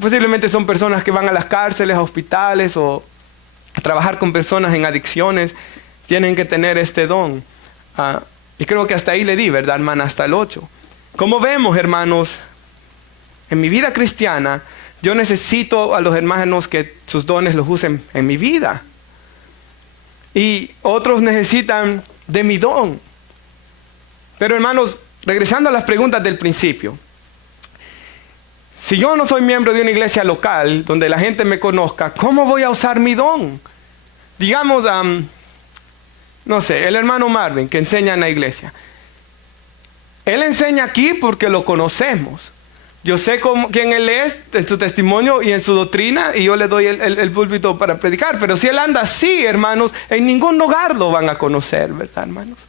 Posiblemente son personas que van a las cárceles, a hospitales o a trabajar con personas en adicciones. Tienen que tener este don. Y creo que hasta ahí le di, ¿verdad, hermana? Hasta el 8. Como vemos, hermanos, en mi vida cristiana, yo necesito a los hermanos que sus dones los usen en mi vida. Y otros necesitan de mi don. Pero hermanos, regresando a las preguntas del principio. Si yo no soy miembro de una iglesia local donde la gente me conozca, ¿cómo voy a usar mi don? Digamos, no sé, el hermano Marvin que enseña en la iglesia. Él enseña aquí porque lo conocemos. Yo sé quién él es en su testimonio y en su doctrina y yo le doy el púlpito para predicar. Pero si él anda así, hermanos, en ningún lugar lo van a conocer, ¿verdad, hermanos?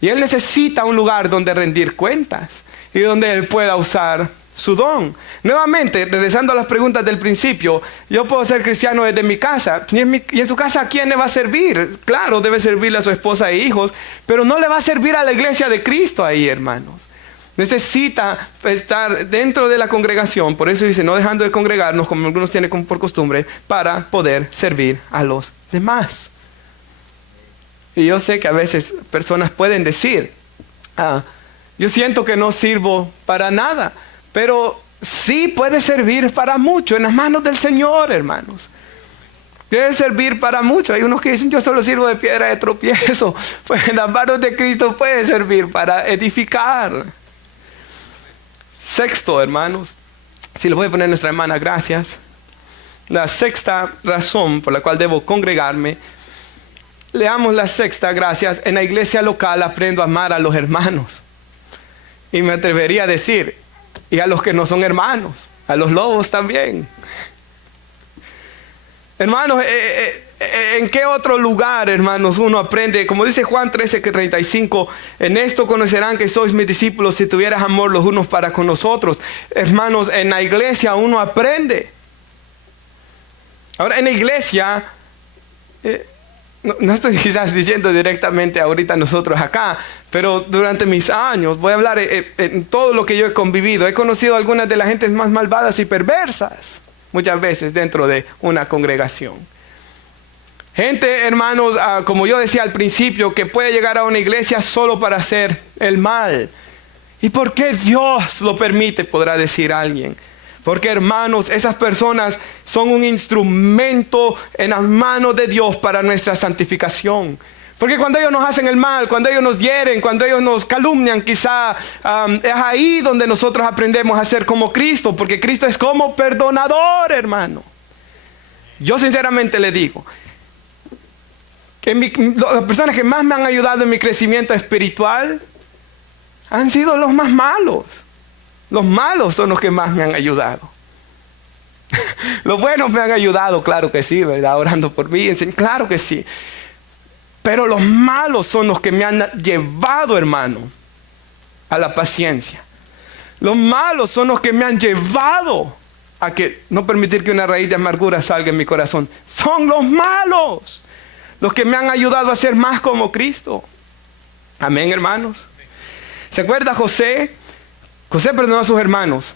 Y él necesita un lugar donde rendir cuentas y donde él pueda usar su don. Nuevamente, regresando a las preguntas del principio, yo puedo ser cristiano desde mi casa. Y en su casa, ¿a quién le va a servir? Claro, debe servirle a su esposa e hijos, pero no le va a servir a la iglesia de Cristo ahí, hermanos. Necesita estar dentro de la congregación, por eso dice, no dejando de congregarnos, como algunos tienen por costumbre, para poder servir a los demás. Y yo sé que a veces personas pueden decir, yo siento que no sirvo para nada, pero sí puede servir para mucho en las manos del Señor, hermanos. Debe servir para mucho. Hay unos que dicen, yo solo sirvo de piedra de tropiezo. Pues en las manos de Cristo puede servir para edificar. Sexto, hermanos, si les voy a poner nuestra hermana, gracias. La sexta razón por la cual debo congregarme. Leamos la sexta, gracias. En la iglesia local aprendo a amar a los hermanos. Y me atrevería a decir, y a los que no son hermanos, a los lobos también. Hermanos, ¿en qué otro lugar, hermanos, uno aprende? Como dice Juan 13:35, en esto conocerán que sois mis discípulos si tuvieras amor los unos para con los otros. Hermanos, en la iglesia uno aprende. Ahora, en la iglesia, no estoy quizás diciendo directamente ahorita nosotros acá, pero durante mis años, voy a hablar en todo lo que yo he convivido. He conocido a algunas de las gentes más malvadas y perversas, muchas veces dentro de una congregación. Gente, hermanos, como yo decía al principio, que puede llegar a una iglesia solo para hacer el mal. ¿Y por qué Dios lo permite? Podrá decir alguien. Porque, hermanos, esas personas son un instrumento en las manos de Dios para nuestra santificación. Porque cuando ellos nos hacen el mal, cuando ellos nos hieren, cuando ellos nos calumnian, quizá es ahí donde nosotros aprendemos a ser como Cristo. Porque Cristo es como perdonador, hermano. Yo sinceramente le digo que las personas que más me han ayudado en mi crecimiento espiritual han sido los más malos. Los malos son los que más me han ayudado. Los buenos me han ayudado, claro que sí, ¿verdad? Orando por mí, claro que sí. Pero los malos son los que me han llevado, hermano, a la paciencia. Los malos son los que me han llevado a que no permitir que una raíz de amargura salga en mi corazón. Son los malos los que me han ayudado a ser más como Cristo. Amén, hermanos. ¿Se acuerda José? José perdonó a sus hermanos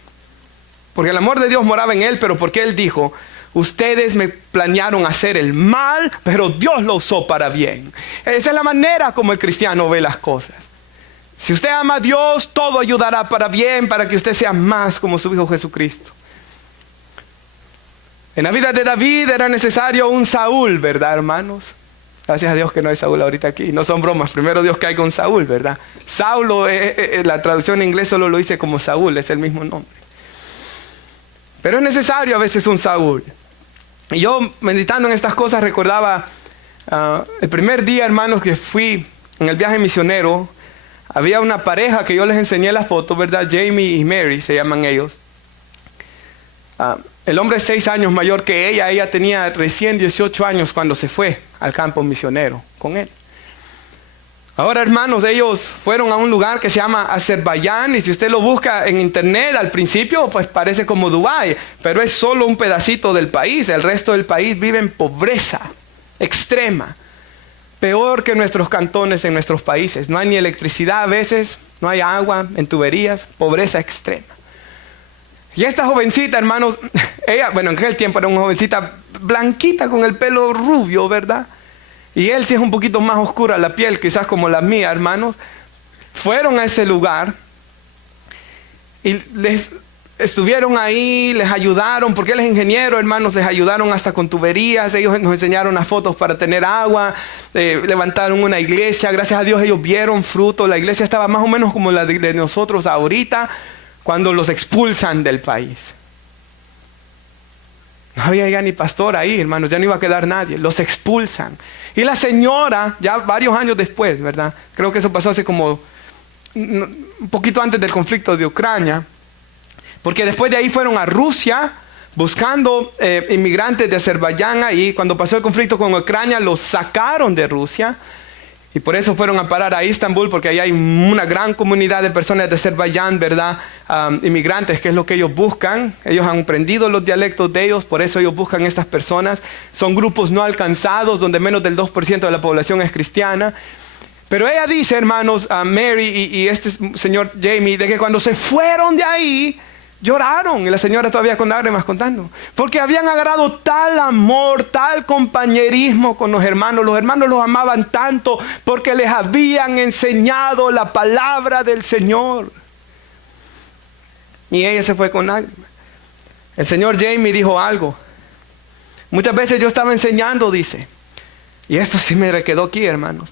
porque el amor de Dios moraba en él, pero porque él dijo, ustedes me planearon hacer el mal, pero Dios lo usó para bien. Esa es la manera como el cristiano ve las cosas. Si usted ama a Dios, todo ayudará para bien, para que usted sea más como su Hijo Jesucristo. En la vida de David era necesario un Saúl, ¿verdad, hermanos? Gracias a Dios que no hay Saúl ahorita aquí. No son bromas. Primero Dios que hay con Saúl, ¿verdad? Saulo, la traducción en inglés solo lo dice como Saúl. Es el mismo nombre. Pero es necesario a veces un Saúl. Y yo meditando en estas cosas recordaba el primer día, hermanos, que fui en el viaje misionero. Había una pareja que yo les enseñé las fotos, ¿verdad? Jamie y Mary se llaman ellos. El hombre es 6 años mayor que ella. Ella tenía recién 18 años cuando se fue al campo misionero con él. Ahora, hermanos, ellos fueron a un lugar que se llama Azerbaiyán. Y si usted lo busca en internet, al principio pues parece como Dubái. Pero es solo un pedacito del país. El resto del país vive en pobreza extrema. peor que nuestros cantones en nuestros países. No hay ni electricidad a veces, no hay agua en tuberías, pobreza extrema. Y esta jovencita, hermanos, ella, bueno, en aquel tiempo era una jovencita blanquita con el pelo rubio, ¿verdad? Y él sí es un poquito más oscura la piel, quizás como la mía, hermanos. Fueron a ese lugar y estuvieron ahí, les ayudaron, porque él es ingeniero, hermanos, les ayudaron hasta con tuberías. Ellos nos enseñaron las fotos para tener agua, levantaron una iglesia. Gracias a Dios ellos vieron fruto. La iglesia estaba más o menos como la de nosotros ahorita, cuando los expulsan del país. No había ya ni pastor ahí, hermanos, ya no iba a quedar nadie. Los expulsan. Y la señora, ya varios años después, ¿verdad? Creo que eso pasó hace como un poquito antes del conflicto de Ucrania. Porque después de ahí fueron a Rusia buscando inmigrantes de Azerbaiyán ahí. Cuando pasó el conflicto con Ucrania, los sacaron de Rusia. Y por eso fueron a parar a Estambul, porque ahí hay una gran comunidad de personas de Azerbaiyán, ¿verdad? Inmigrantes, que es lo que ellos buscan. Ellos han aprendido los dialectos de ellos, por eso ellos buscan estas personas. Son grupos no alcanzados, donde menos del 2% de la población es cristiana. Pero ella dice, hermanos, a Mary y este señor Jamie, de que cuando se fueron de ahí, lloraron. Y la señora todavía con lágrimas contando. Porque habían agarrado tal amor, tal compañerismo con los hermanos. Los hermanos los amaban tanto porque les habían enseñado la palabra del Señor. Y ella se fue con lágrimas. El señor Jamie dijo algo. Muchas veces yo estaba enseñando, dice. Y esto sí me quedó aquí, hermanos.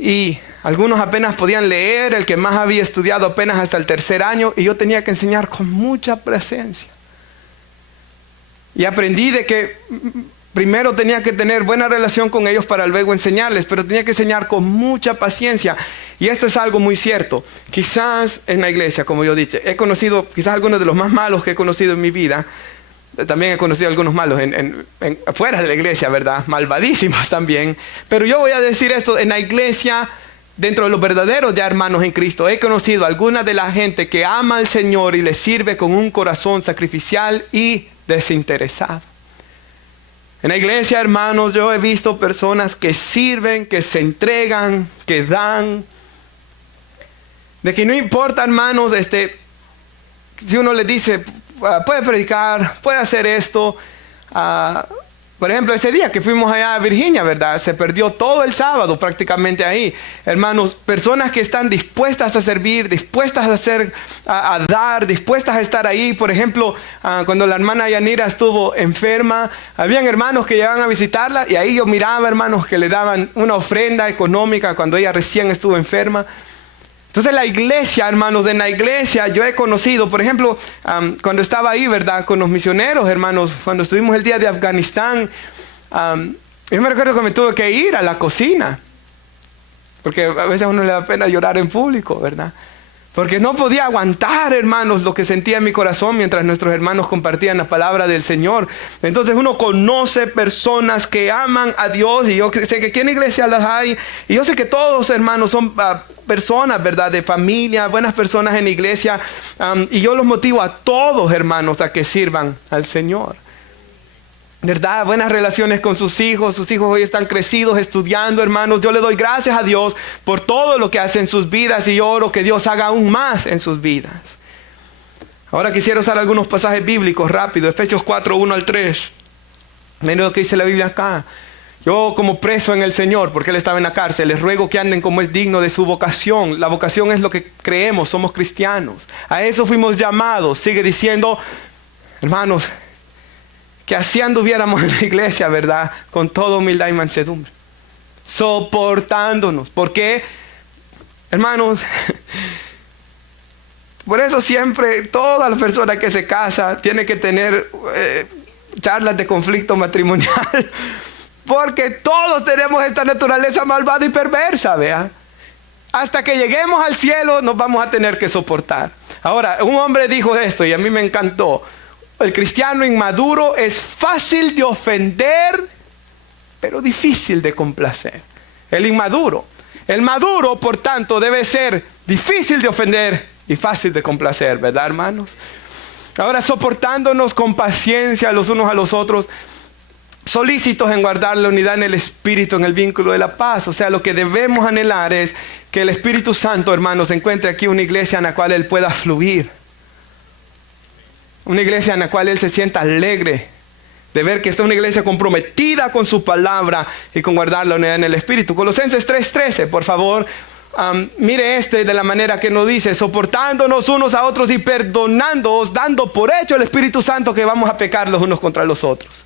Y algunos apenas podían leer, el que más había estudiado apenas hasta el 3er año, y yo tenía que enseñar con mucha presencia. Y aprendí de que primero tenía que tener buena relación con ellos para luego enseñarles, pero tenía que enseñar con mucha paciencia. Y esto es algo muy cierto. Quizás en la iglesia, como yo dije, he conocido quizás algunos de los más malos que he conocido en mi vida. También he conocido algunos malos afuera de la iglesia, ¿verdad? Malvadísimos también. Pero yo voy a decir esto, en la iglesia, dentro de los verdaderos ya hermanos en Cristo, he conocido a alguna de la gente que ama al Señor y le sirve con un corazón sacrificial y desinteresado. En la iglesia, hermanos, yo he visto personas que sirven, que que dan. De que no importa, hermanos, si uno les dice, puede predicar, puede hacer esto. Por ejemplo, ese día que fuimos allá a Virginia, ¿verdad? Se perdió todo el sábado prácticamente ahí. Hermanos, personas que están dispuestas a servir, dispuestas a dar, dispuestas a estar ahí. Por ejemplo, cuando la hermana Yanira estuvo enferma, habían hermanos que llegaban a visitarla y ahí yo miraba hermanos que le daban una ofrenda económica cuando ella recién estuvo enferma. Entonces la iglesia, hermanos, en la iglesia yo he conocido, por ejemplo, cuando estaba ahí, ¿verdad? Con los misioneros, hermanos, cuando estuvimos el día de Afganistán, yo me recuerdo que me tuve que ir a la cocina, porque a veces a uno le da pena llorar en público, ¿verdad? Porque no podía aguantar, hermanos, lo que sentía en mi corazón mientras nuestros hermanos compartían la palabra del Señor. Entonces uno conoce personas que aman a Dios, y yo sé que aquí en la iglesia las hay, y yo sé que todos, hermanos, son personas, ¿verdad? De familia, buenas personas en la iglesia, y yo los motivo a todos, hermanos, a que sirvan al Señor. ¿Verdad? Buenas relaciones con sus hijos hoy están crecidos, estudiando, hermanos. Yo le doy gracias a Dios por todo lo que hace en sus vidas, y yo oro que Dios haga aún más en sus vidas. Ahora quisiera usar algunos pasajes bíblicos rápido. Efesios 4, 1 al 3. Miren lo que dice la Biblia acá. Yo, como preso en el Señor, porque Él estaba en la cárcel, les ruego que anden como es digno de su vocación. La vocación es lo que creemos, somos cristianos. A eso fuimos llamados. Sigue diciendo, hermanos, que así anduviéramos en la iglesia, ¿verdad? Con toda humildad y mansedumbre. Soportándonos. ¿Por qué? Hermanos, por eso siempre toda la persona que se casa tiene que tener charlas de conflicto matrimonial. Porque todos tenemos esta naturaleza malvada y perversa, ¿vea? Hasta que lleguemos al cielo nos vamos a tener que soportar. Ahora, un hombre dijo esto y a mí me encantó. El cristiano inmaduro es fácil de ofender, pero difícil de complacer. El maduro, por tanto, debe ser difícil de ofender y fácil de complacer, ¿verdad, hermanos? Ahora, soportándonos con paciencia los unos a los otros. solícitos en guardar la unidad en el Espíritu, en el vínculo de la paz. O sea, lo que debemos anhelar es que el Espíritu Santo, hermanos, encuentre aquí una iglesia en la cual Él pueda fluir. Una iglesia en la cual Él se sienta alegre de ver que está una iglesia comprometida con su palabra y con guardar la unidad en el Espíritu. Colosenses 3:13, por favor. Mire de la manera que nos dice: soportándonos unos a otros y perdonándoos, dando por hecho el Espíritu Santo que vamos a pecar los unos contra los otros.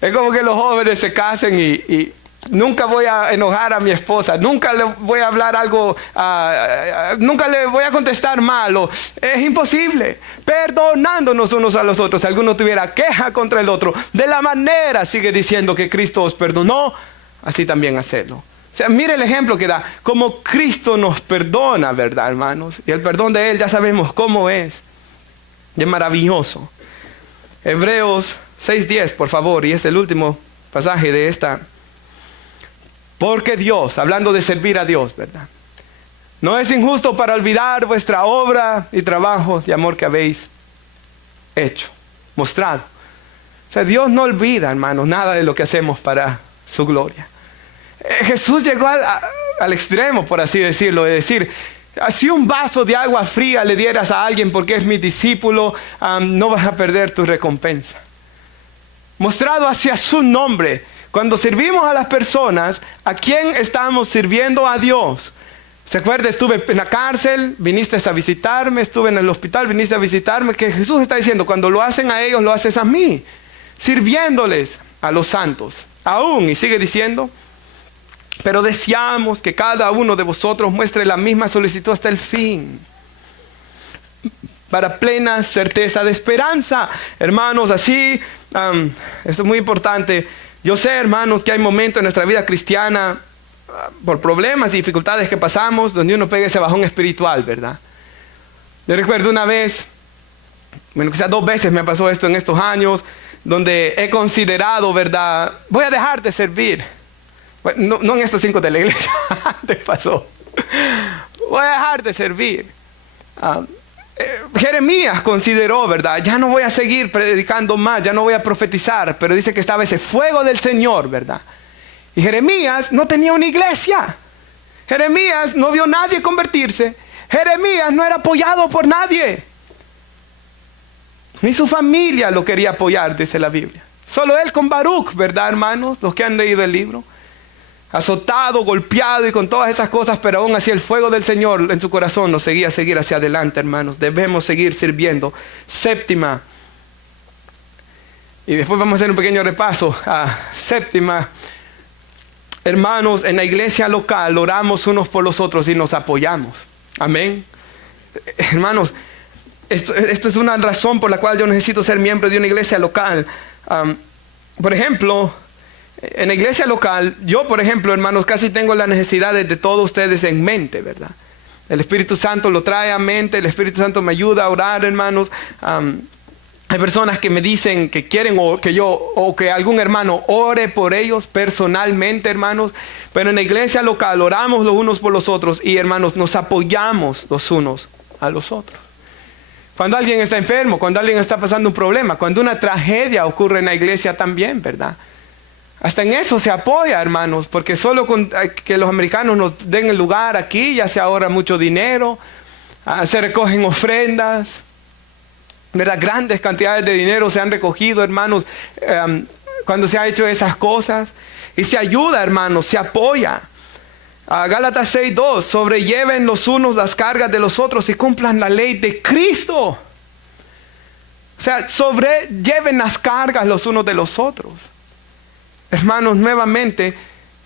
Es como que los jóvenes se casen y nunca voy a enojar a mi esposa, nunca le voy a hablar algo, nunca le voy a contestar mal. Es imposible. Perdonándonos unos a los otros. Si alguno tuviera queja contra el otro, de la manera, sigue diciendo, que Cristo os perdonó, así también hacedlo. O sea, mire el ejemplo que da. Como Cristo nos perdona, ¿verdad, hermanos? Y el perdón de Él ya sabemos cómo es. Y es maravilloso. Hebreos 6:10, por favor, y es el último pasaje de esta. Porque Dios, hablando de servir a Dios, ¿verdad? No es injusto para olvidar vuestra obra y trabajo de amor que habéis hecho, mostrado. O sea, Dios no olvida, hermanos, nada de lo que hacemos para su gloria. Jesús llegó al extremo, por así decirlo, de decir: si un vaso de agua fría le dieras a alguien porque es mi discípulo, no vas a perder tu recompensa. Mostrado hacia su nombre. Cuando servimos a las personas, ¿a quién estamos sirviendo? A Dios. ¿Se acuerda? Estuve en la cárcel, viniste a visitarme, estuve en el hospital, viniste a visitarme. Que Jesús está diciendo: cuando lo hacen a ellos, lo haces a mí. Sirviéndoles a los santos. Aún, y sigue diciendo: pero deseamos que cada uno de vosotros muestre la misma solicitud hasta el fin, para plena certeza de esperanza. Hermanos, así, esto es muy importante. Yo sé, hermanos, que hay momentos en nuestra vida cristiana, por problemas y dificultades que pasamos, donde uno pega ese bajón espiritual, ¿verdad? Yo recuerdo una vez, bueno, quizás 2 veces me pasó esto en estos años, donde he considerado, ¿verdad? Voy a dejar de servir. Bueno, no en estos 5 de la iglesia, antes pasó. Voy a dejar de servir. Jeremías consideró, ¿verdad? Ya no voy a seguir predicando más, ya no voy a profetizar, pero dice que estaba ese fuego del Señor, ¿verdad? Y Jeremías no tenía una iglesia. Jeremías no vio a nadie convertirse. Jeremías no era apoyado por nadie. Ni su familia lo quería apoyar, dice la Biblia. Solo él con Baruch, ¿verdad, hermanos? Los que han leído el libro. Azotado, golpeado y con todas esas cosas, pero aún así el fuego del Señor en su corazón nos seguía a seguir hacia adelante, hermanos. Debemos seguir sirviendo. 7. Y después vamos a hacer un pequeño repaso. 7. Hermanos, en la iglesia local oramos unos por los otros y nos apoyamos. Amén. Hermanos, esto es una razón por la cual yo necesito ser miembro de una iglesia local. Por ejemplo, en la iglesia local, yo, por ejemplo, hermanos, casi tengo las necesidades de todos ustedes en mente, ¿verdad? El Espíritu Santo lo trae a mente, el Espíritu Santo me ayuda a orar, hermanos. Hay personas que me dicen que quieren que algún hermano ore por ellos personalmente, hermanos. Pero en la iglesia local oramos los unos por los otros y, hermanos, nos apoyamos los unos a los otros. Cuando alguien está enfermo, cuando alguien está pasando un problema, cuando una tragedia ocurre en la iglesia también, ¿verdad? Hasta en eso se apoya, hermanos, porque solo con que los americanos nos den el lugar aquí ya se ahorra mucho dinero, se recogen ofrendas, ¿verdad? Grandes cantidades de dinero se han recogido, hermanos, cuando se ha hecho esas cosas. Y se ayuda, hermanos, se apoya. Gálatas 6:2, sobrelleven los unos las cargas de los otros y cumplan la ley de Cristo. O sea, sobrelleven las cargas los unos de los otros. Hermanos, nuevamente,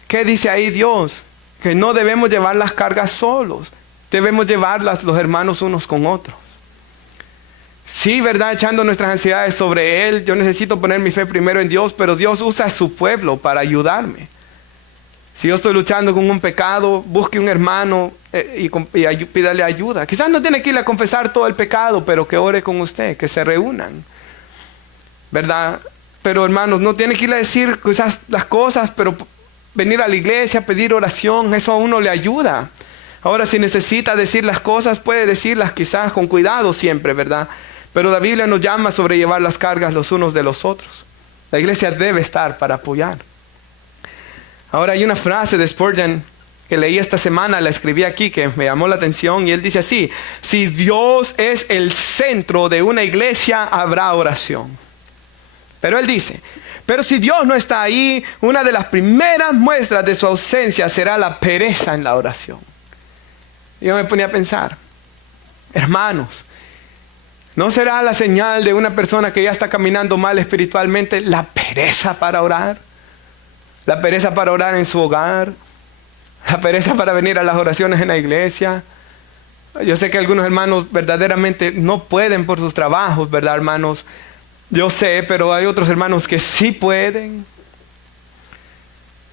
¿qué dice ahí Dios? Que no debemos llevar las cargas solos. Debemos llevarlas los hermanos unos con otros. Sí, ¿verdad? Echando nuestras ansiedades sobre Él. Yo necesito poner mi fe primero en Dios, pero Dios usa a su pueblo para ayudarme. Si yo estoy luchando con un pecado, busque un hermano y pídale ayuda. Quizás no tiene que ir a confesar todo el pecado, pero que ore con usted, que se reúnan, ¿verdad? Pero, hermanos, no tiene que ir a decir quizás las cosas, pero venir a la iglesia, pedir oración, eso a uno le ayuda. Ahora, si necesita decir las cosas, puede decirlas quizás con cuidado siempre, ¿verdad? pero la Biblia nos llama a sobrellevar las cargas los unos de los otros. La iglesia debe estar para apoyar. Ahora hay una frase de Spurgeon que leí esta semana, la escribí aquí, que me llamó la atención, y él dice así: si Dios es el centro de una iglesia, habrá oración. Pero él dice, pero si Dios no está ahí, una de las primeras muestras de su ausencia será la pereza en la oración. Y yo me ponía a pensar, hermanos, ¿no será la señal de una persona que ya está caminando mal espiritualmente la pereza para orar? La pereza para orar en su hogar, la pereza para venir a las oraciones en la iglesia. Yo sé que algunos hermanos verdaderamente no pueden por sus trabajos, ¿verdad, hermanos? Yo sé, pero hay otros hermanos que sí pueden.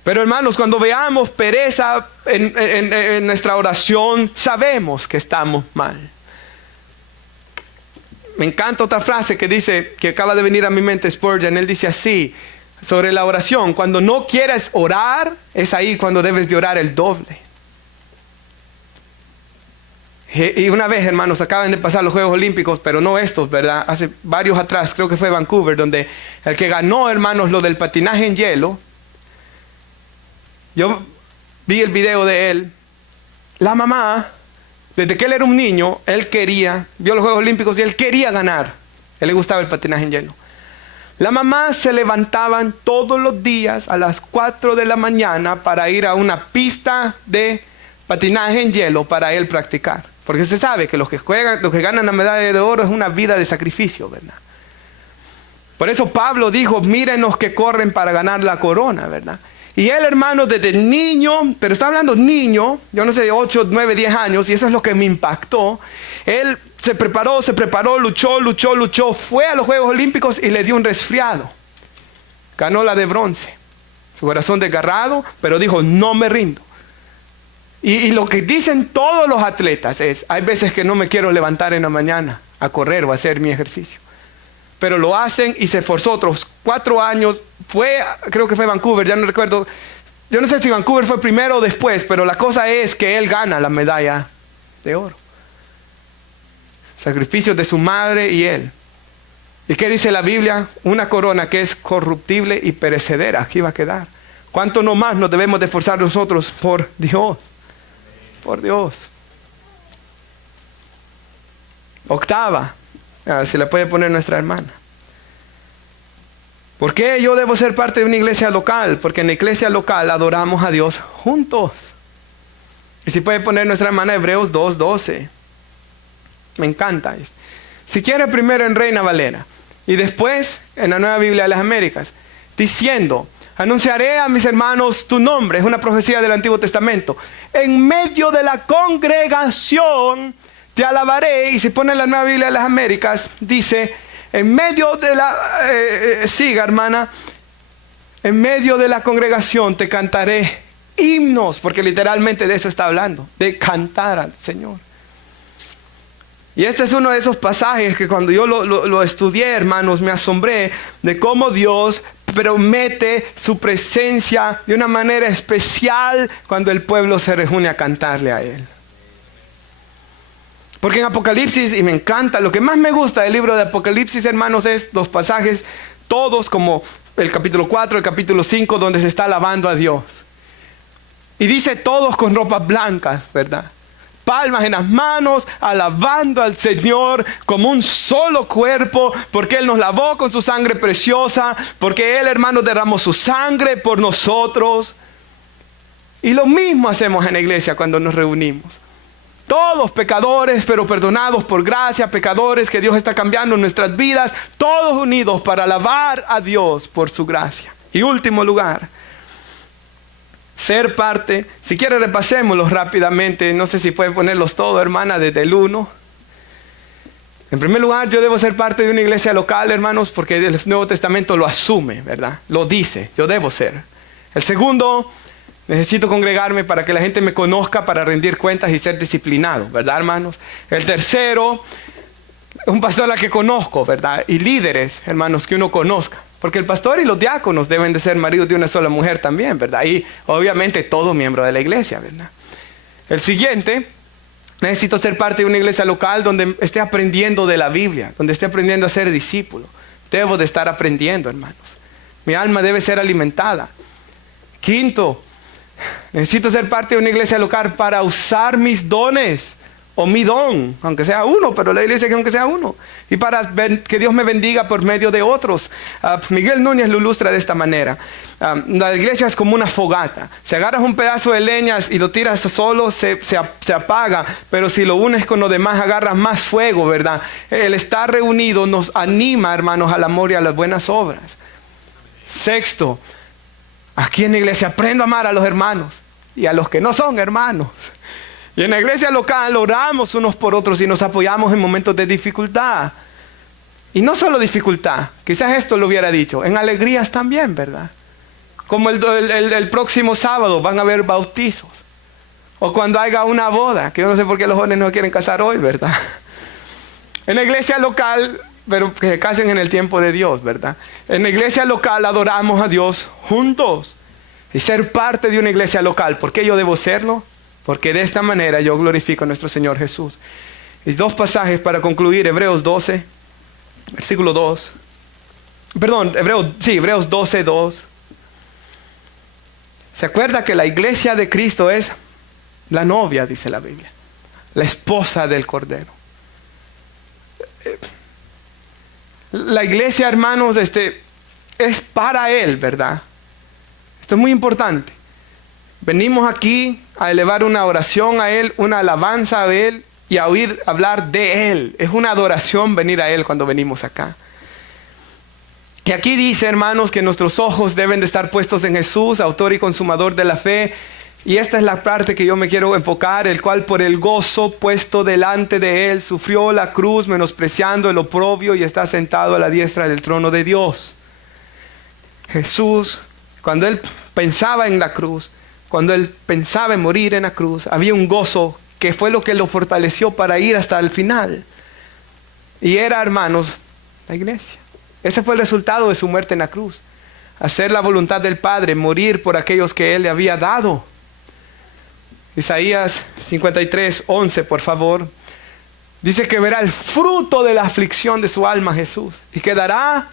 Pero hermanos, cuando veamos pereza en nuestra oración, sabemos que estamos mal. Me encanta otra frase que dice, que acaba de venir a mi mente Spurgeon. Él dice así, sobre la oración: cuando no quieres orar, es ahí cuando debes de orar el doble. Y una vez, hermanos, acaban de pasar los Juegos Olímpicos, pero no estos, ¿verdad? Hace varios atrás, creo que fue Vancouver, donde el que ganó, hermanos, lo del patinaje en hielo. Yo vi el video de él. La mamá, desde que él era un niño, él vio los Juegos Olímpicos y él quería ganar. A él le gustaba el patinaje en hielo. La mamá se levantaban todos los días a las 4 de la mañana para ir a una pista de patinaje en hielo para él practicar. Porque usted sabe que los que ganan la medalla de oro es una vida de sacrificio, ¿verdad? Por eso Pablo dijo, mírenos que corren para ganar la corona, ¿verdad? Y él, hermano, desde niño, pero está hablando niño, yo no sé, 8, 9, 10 años, y eso es lo que me impactó. Él se preparó, luchó, fue a los Juegos Olímpicos y le dio un resfriado. Ganó la de bronce. Su corazón desgarrado, pero dijo, no me rindo. Y lo que dicen todos los atletas es, hay veces que no me quiero levantar en la mañana a correr o a hacer mi ejercicio. Pero lo hacen y se esforzó otros 4 años. Creo que fue Vancouver, ya no recuerdo. Yo no sé si Vancouver fue primero o después, pero la cosa es que él gana la medalla de oro. Sacrificios de su madre y él. ¿Y qué dice la Biblia? Una corona que es corruptible y perecedera, aquí va a quedar. ¿Cuánto no más nos debemos de esforzar nosotros por Dios? Por Dios. Octava, si la puede poner nuestra hermana. ¿Por qué yo debo ser parte de una iglesia local? Porque en la iglesia local adoramos a Dios juntos. Y si puede poner nuestra hermana Hebreos 2:12. Me encanta. Si quiere, primero en Reina Valera y después en la Nueva Biblia de las Américas, diciendo, anunciaré a mis hermanos tu nombre. Es una profecía del Antiguo Testamento. En medio de la congregación te alabaré. Y si pone la Nueva Biblia de las Américas, dice, en medio de la... siga, hermana. En medio de la congregación te cantaré himnos. Porque literalmente de eso está hablando. De cantar al Señor. Y este es uno de esos pasajes que cuando yo lo estudié, hermanos, me asombré de cómo Dios promete su presencia de una manera especial cuando el pueblo se reúne a cantarle a Él. Porque en Apocalipsis, y me encanta, lo que más me gusta del libro de Apocalipsis, hermanos, es los pasajes, todos como el capítulo 4, el capítulo 5, donde se está alabando a Dios. Y dice todos con ropas blancas, ¿verdad? Palmas en las manos, alabando al Señor como un solo cuerpo, porque Él nos lavó con su sangre preciosa, porque Él, hermanos, derramó su sangre por nosotros. Y lo mismo hacemos en la iglesia cuando nos reunimos. Todos pecadores, pero perdonados por gracia, pecadores que Dios está cambiando en nuestras vidas, todos unidos para alabar a Dios por su gracia. Y último lugar, ser parte, si quiere repasémoslos rápidamente, no sé si puede ponerlos todos, hermana, desde el 1. En primer lugar, yo debo ser parte de una iglesia local, hermanos, porque el Nuevo Testamento lo asume, ¿verdad? Lo dice, yo debo ser. El segundo, necesito congregarme para que la gente me conozca, para rendir cuentas y ser disciplinado, ¿verdad, hermanos? El tercero, un pastor a la que conozco, ¿verdad? Y líderes, hermanos, que uno conozca. Porque el pastor y los diáconos deben de ser maridos de una sola mujer también, ¿verdad? Y obviamente todo miembro de la iglesia, ¿verdad? El siguiente, Necesito ser parte de una iglesia local donde esté aprendiendo de la Biblia, donde esté aprendiendo a ser discípulo. Debo de estar aprendiendo, hermanos. Mi alma debe ser alimentada. Quinto, necesito ser parte de una iglesia local para usar mis dones o mi don, aunque sea uno, pero la iglesia que aunque sea uno, y para que Dios me bendiga por medio de otros. Miguel Núñez lo ilustra de esta manera. La iglesia es como una fogata. Si agarras un pedazo de leña y lo tiras solo, se apaga, pero si lo unes con los demás, agarras más fuego, ¿verdad? El estar reunido nos anima, hermanos, al amor y a las buenas obras. Sexto, aquí en la iglesia aprendo a amar a los hermanos y a los que no son hermanos. Y en la iglesia local oramos unos por otros y nos apoyamos en momentos de dificultad. Y no solo dificultad, quizás esto lo hubiera dicho, en alegrías también, ¿verdad? Como el próximo sábado van a haber bautizos. O cuando haya una boda, que yo no sé por qué los jóvenes no quieren casar hoy, ¿verdad? En la iglesia local, pero que se casen en el tiempo de Dios, ¿verdad? En la iglesia local adoramos a Dios juntos. Y ser parte de una iglesia local, ¿por qué yo debo serlo? Porque de esta manera yo glorifico a nuestro Señor Jesús. Y dos pasajes para concluir. Hebreos 12, versículo 2. Hebreos 12, 2. ¿Se acuerda que la iglesia de Cristo es la novia, dice la Biblia? La esposa del Cordero. La iglesia, hermanos, es para Él, ¿verdad? Esto es muy importante. Venimos aquí a elevar una oración a Él, una alabanza a Él y a oír hablar de Él. Es una adoración venir a Él cuando venimos acá. Y aquí dice, hermanos, que nuestros ojos deben de estar puestos en Jesús, autor y consumador de la fe. Y esta es la parte que yo me quiero enfocar, el cual por el gozo puesto delante de Él sufrió la cruz, menospreciando el oprobio, y está sentado a la diestra del trono de Dios. Jesús, cuando Él pensaba en la cruz, cuando Él pensaba en morir en la cruz, había un gozo que fue lo que lo fortaleció para ir hasta el final. Y era, hermanos, la iglesia. Ese fue el resultado de su muerte en la cruz. Hacer la voluntad del Padre, morir por aquellos que Él le había dado. Isaías 53, 11, por favor. Dice que verá el fruto de la aflicción de su alma Jesús y quedará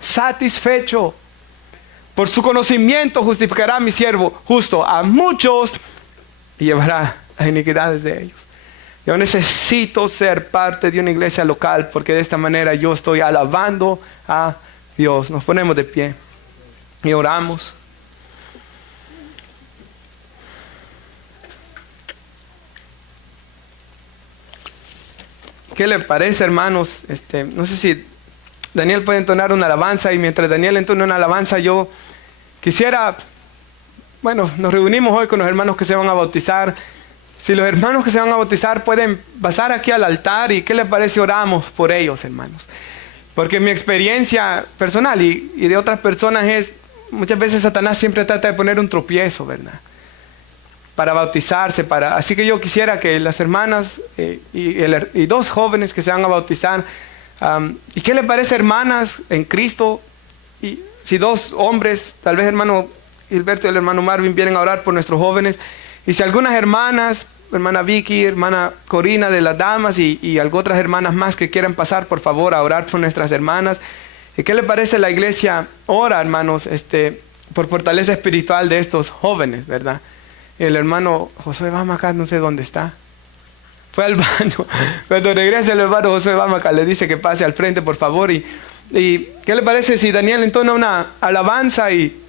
satisfecho. Por su conocimiento justificará a mi siervo justo a muchos y llevará las iniquidades de ellos. Yo necesito ser parte de una iglesia local porque de esta manera yo estoy alabando a Dios. Nos ponemos de pie y oramos. ¿Qué le parece, hermanos? No sé si Daniel puede entonar una alabanza, y mientras Daniel entona una alabanza, yo quisiera, nos reunimos hoy con los hermanos que se van a bautizar. Si los hermanos que se van a bautizar pueden pasar aquí al altar, y ¿qué le parece? Oramos por ellos, hermanos. Porque mi experiencia personal y de otras personas es, muchas veces Satanás siempre trata de poner un tropiezo, ¿verdad? Para bautizarse, así que yo quisiera que las hermanas y dos jóvenes que se van a bautizar, ¿y qué le parece, hermanas en Cristo? Y si dos hombres, tal vez hermano Gilberto y el hermano Marvin, vienen a orar por nuestros jóvenes, y si algunas hermanas, hermana Vicky, hermana Corina de las damas y algunas otras hermanas más que quieran pasar, por favor, a orar por nuestras hermanas. ¿Y qué le parece? La iglesia ora, hermanos, por fortaleza espiritual de estos jóvenes, ¿verdad? El hermano Josué Bamaca, no sé dónde está. Fue al baño. Cuando regrese el hermano Josué Bamaca le dice que pase al frente, por favor. ¿Y qué le parece si Daniel entona una alabanza y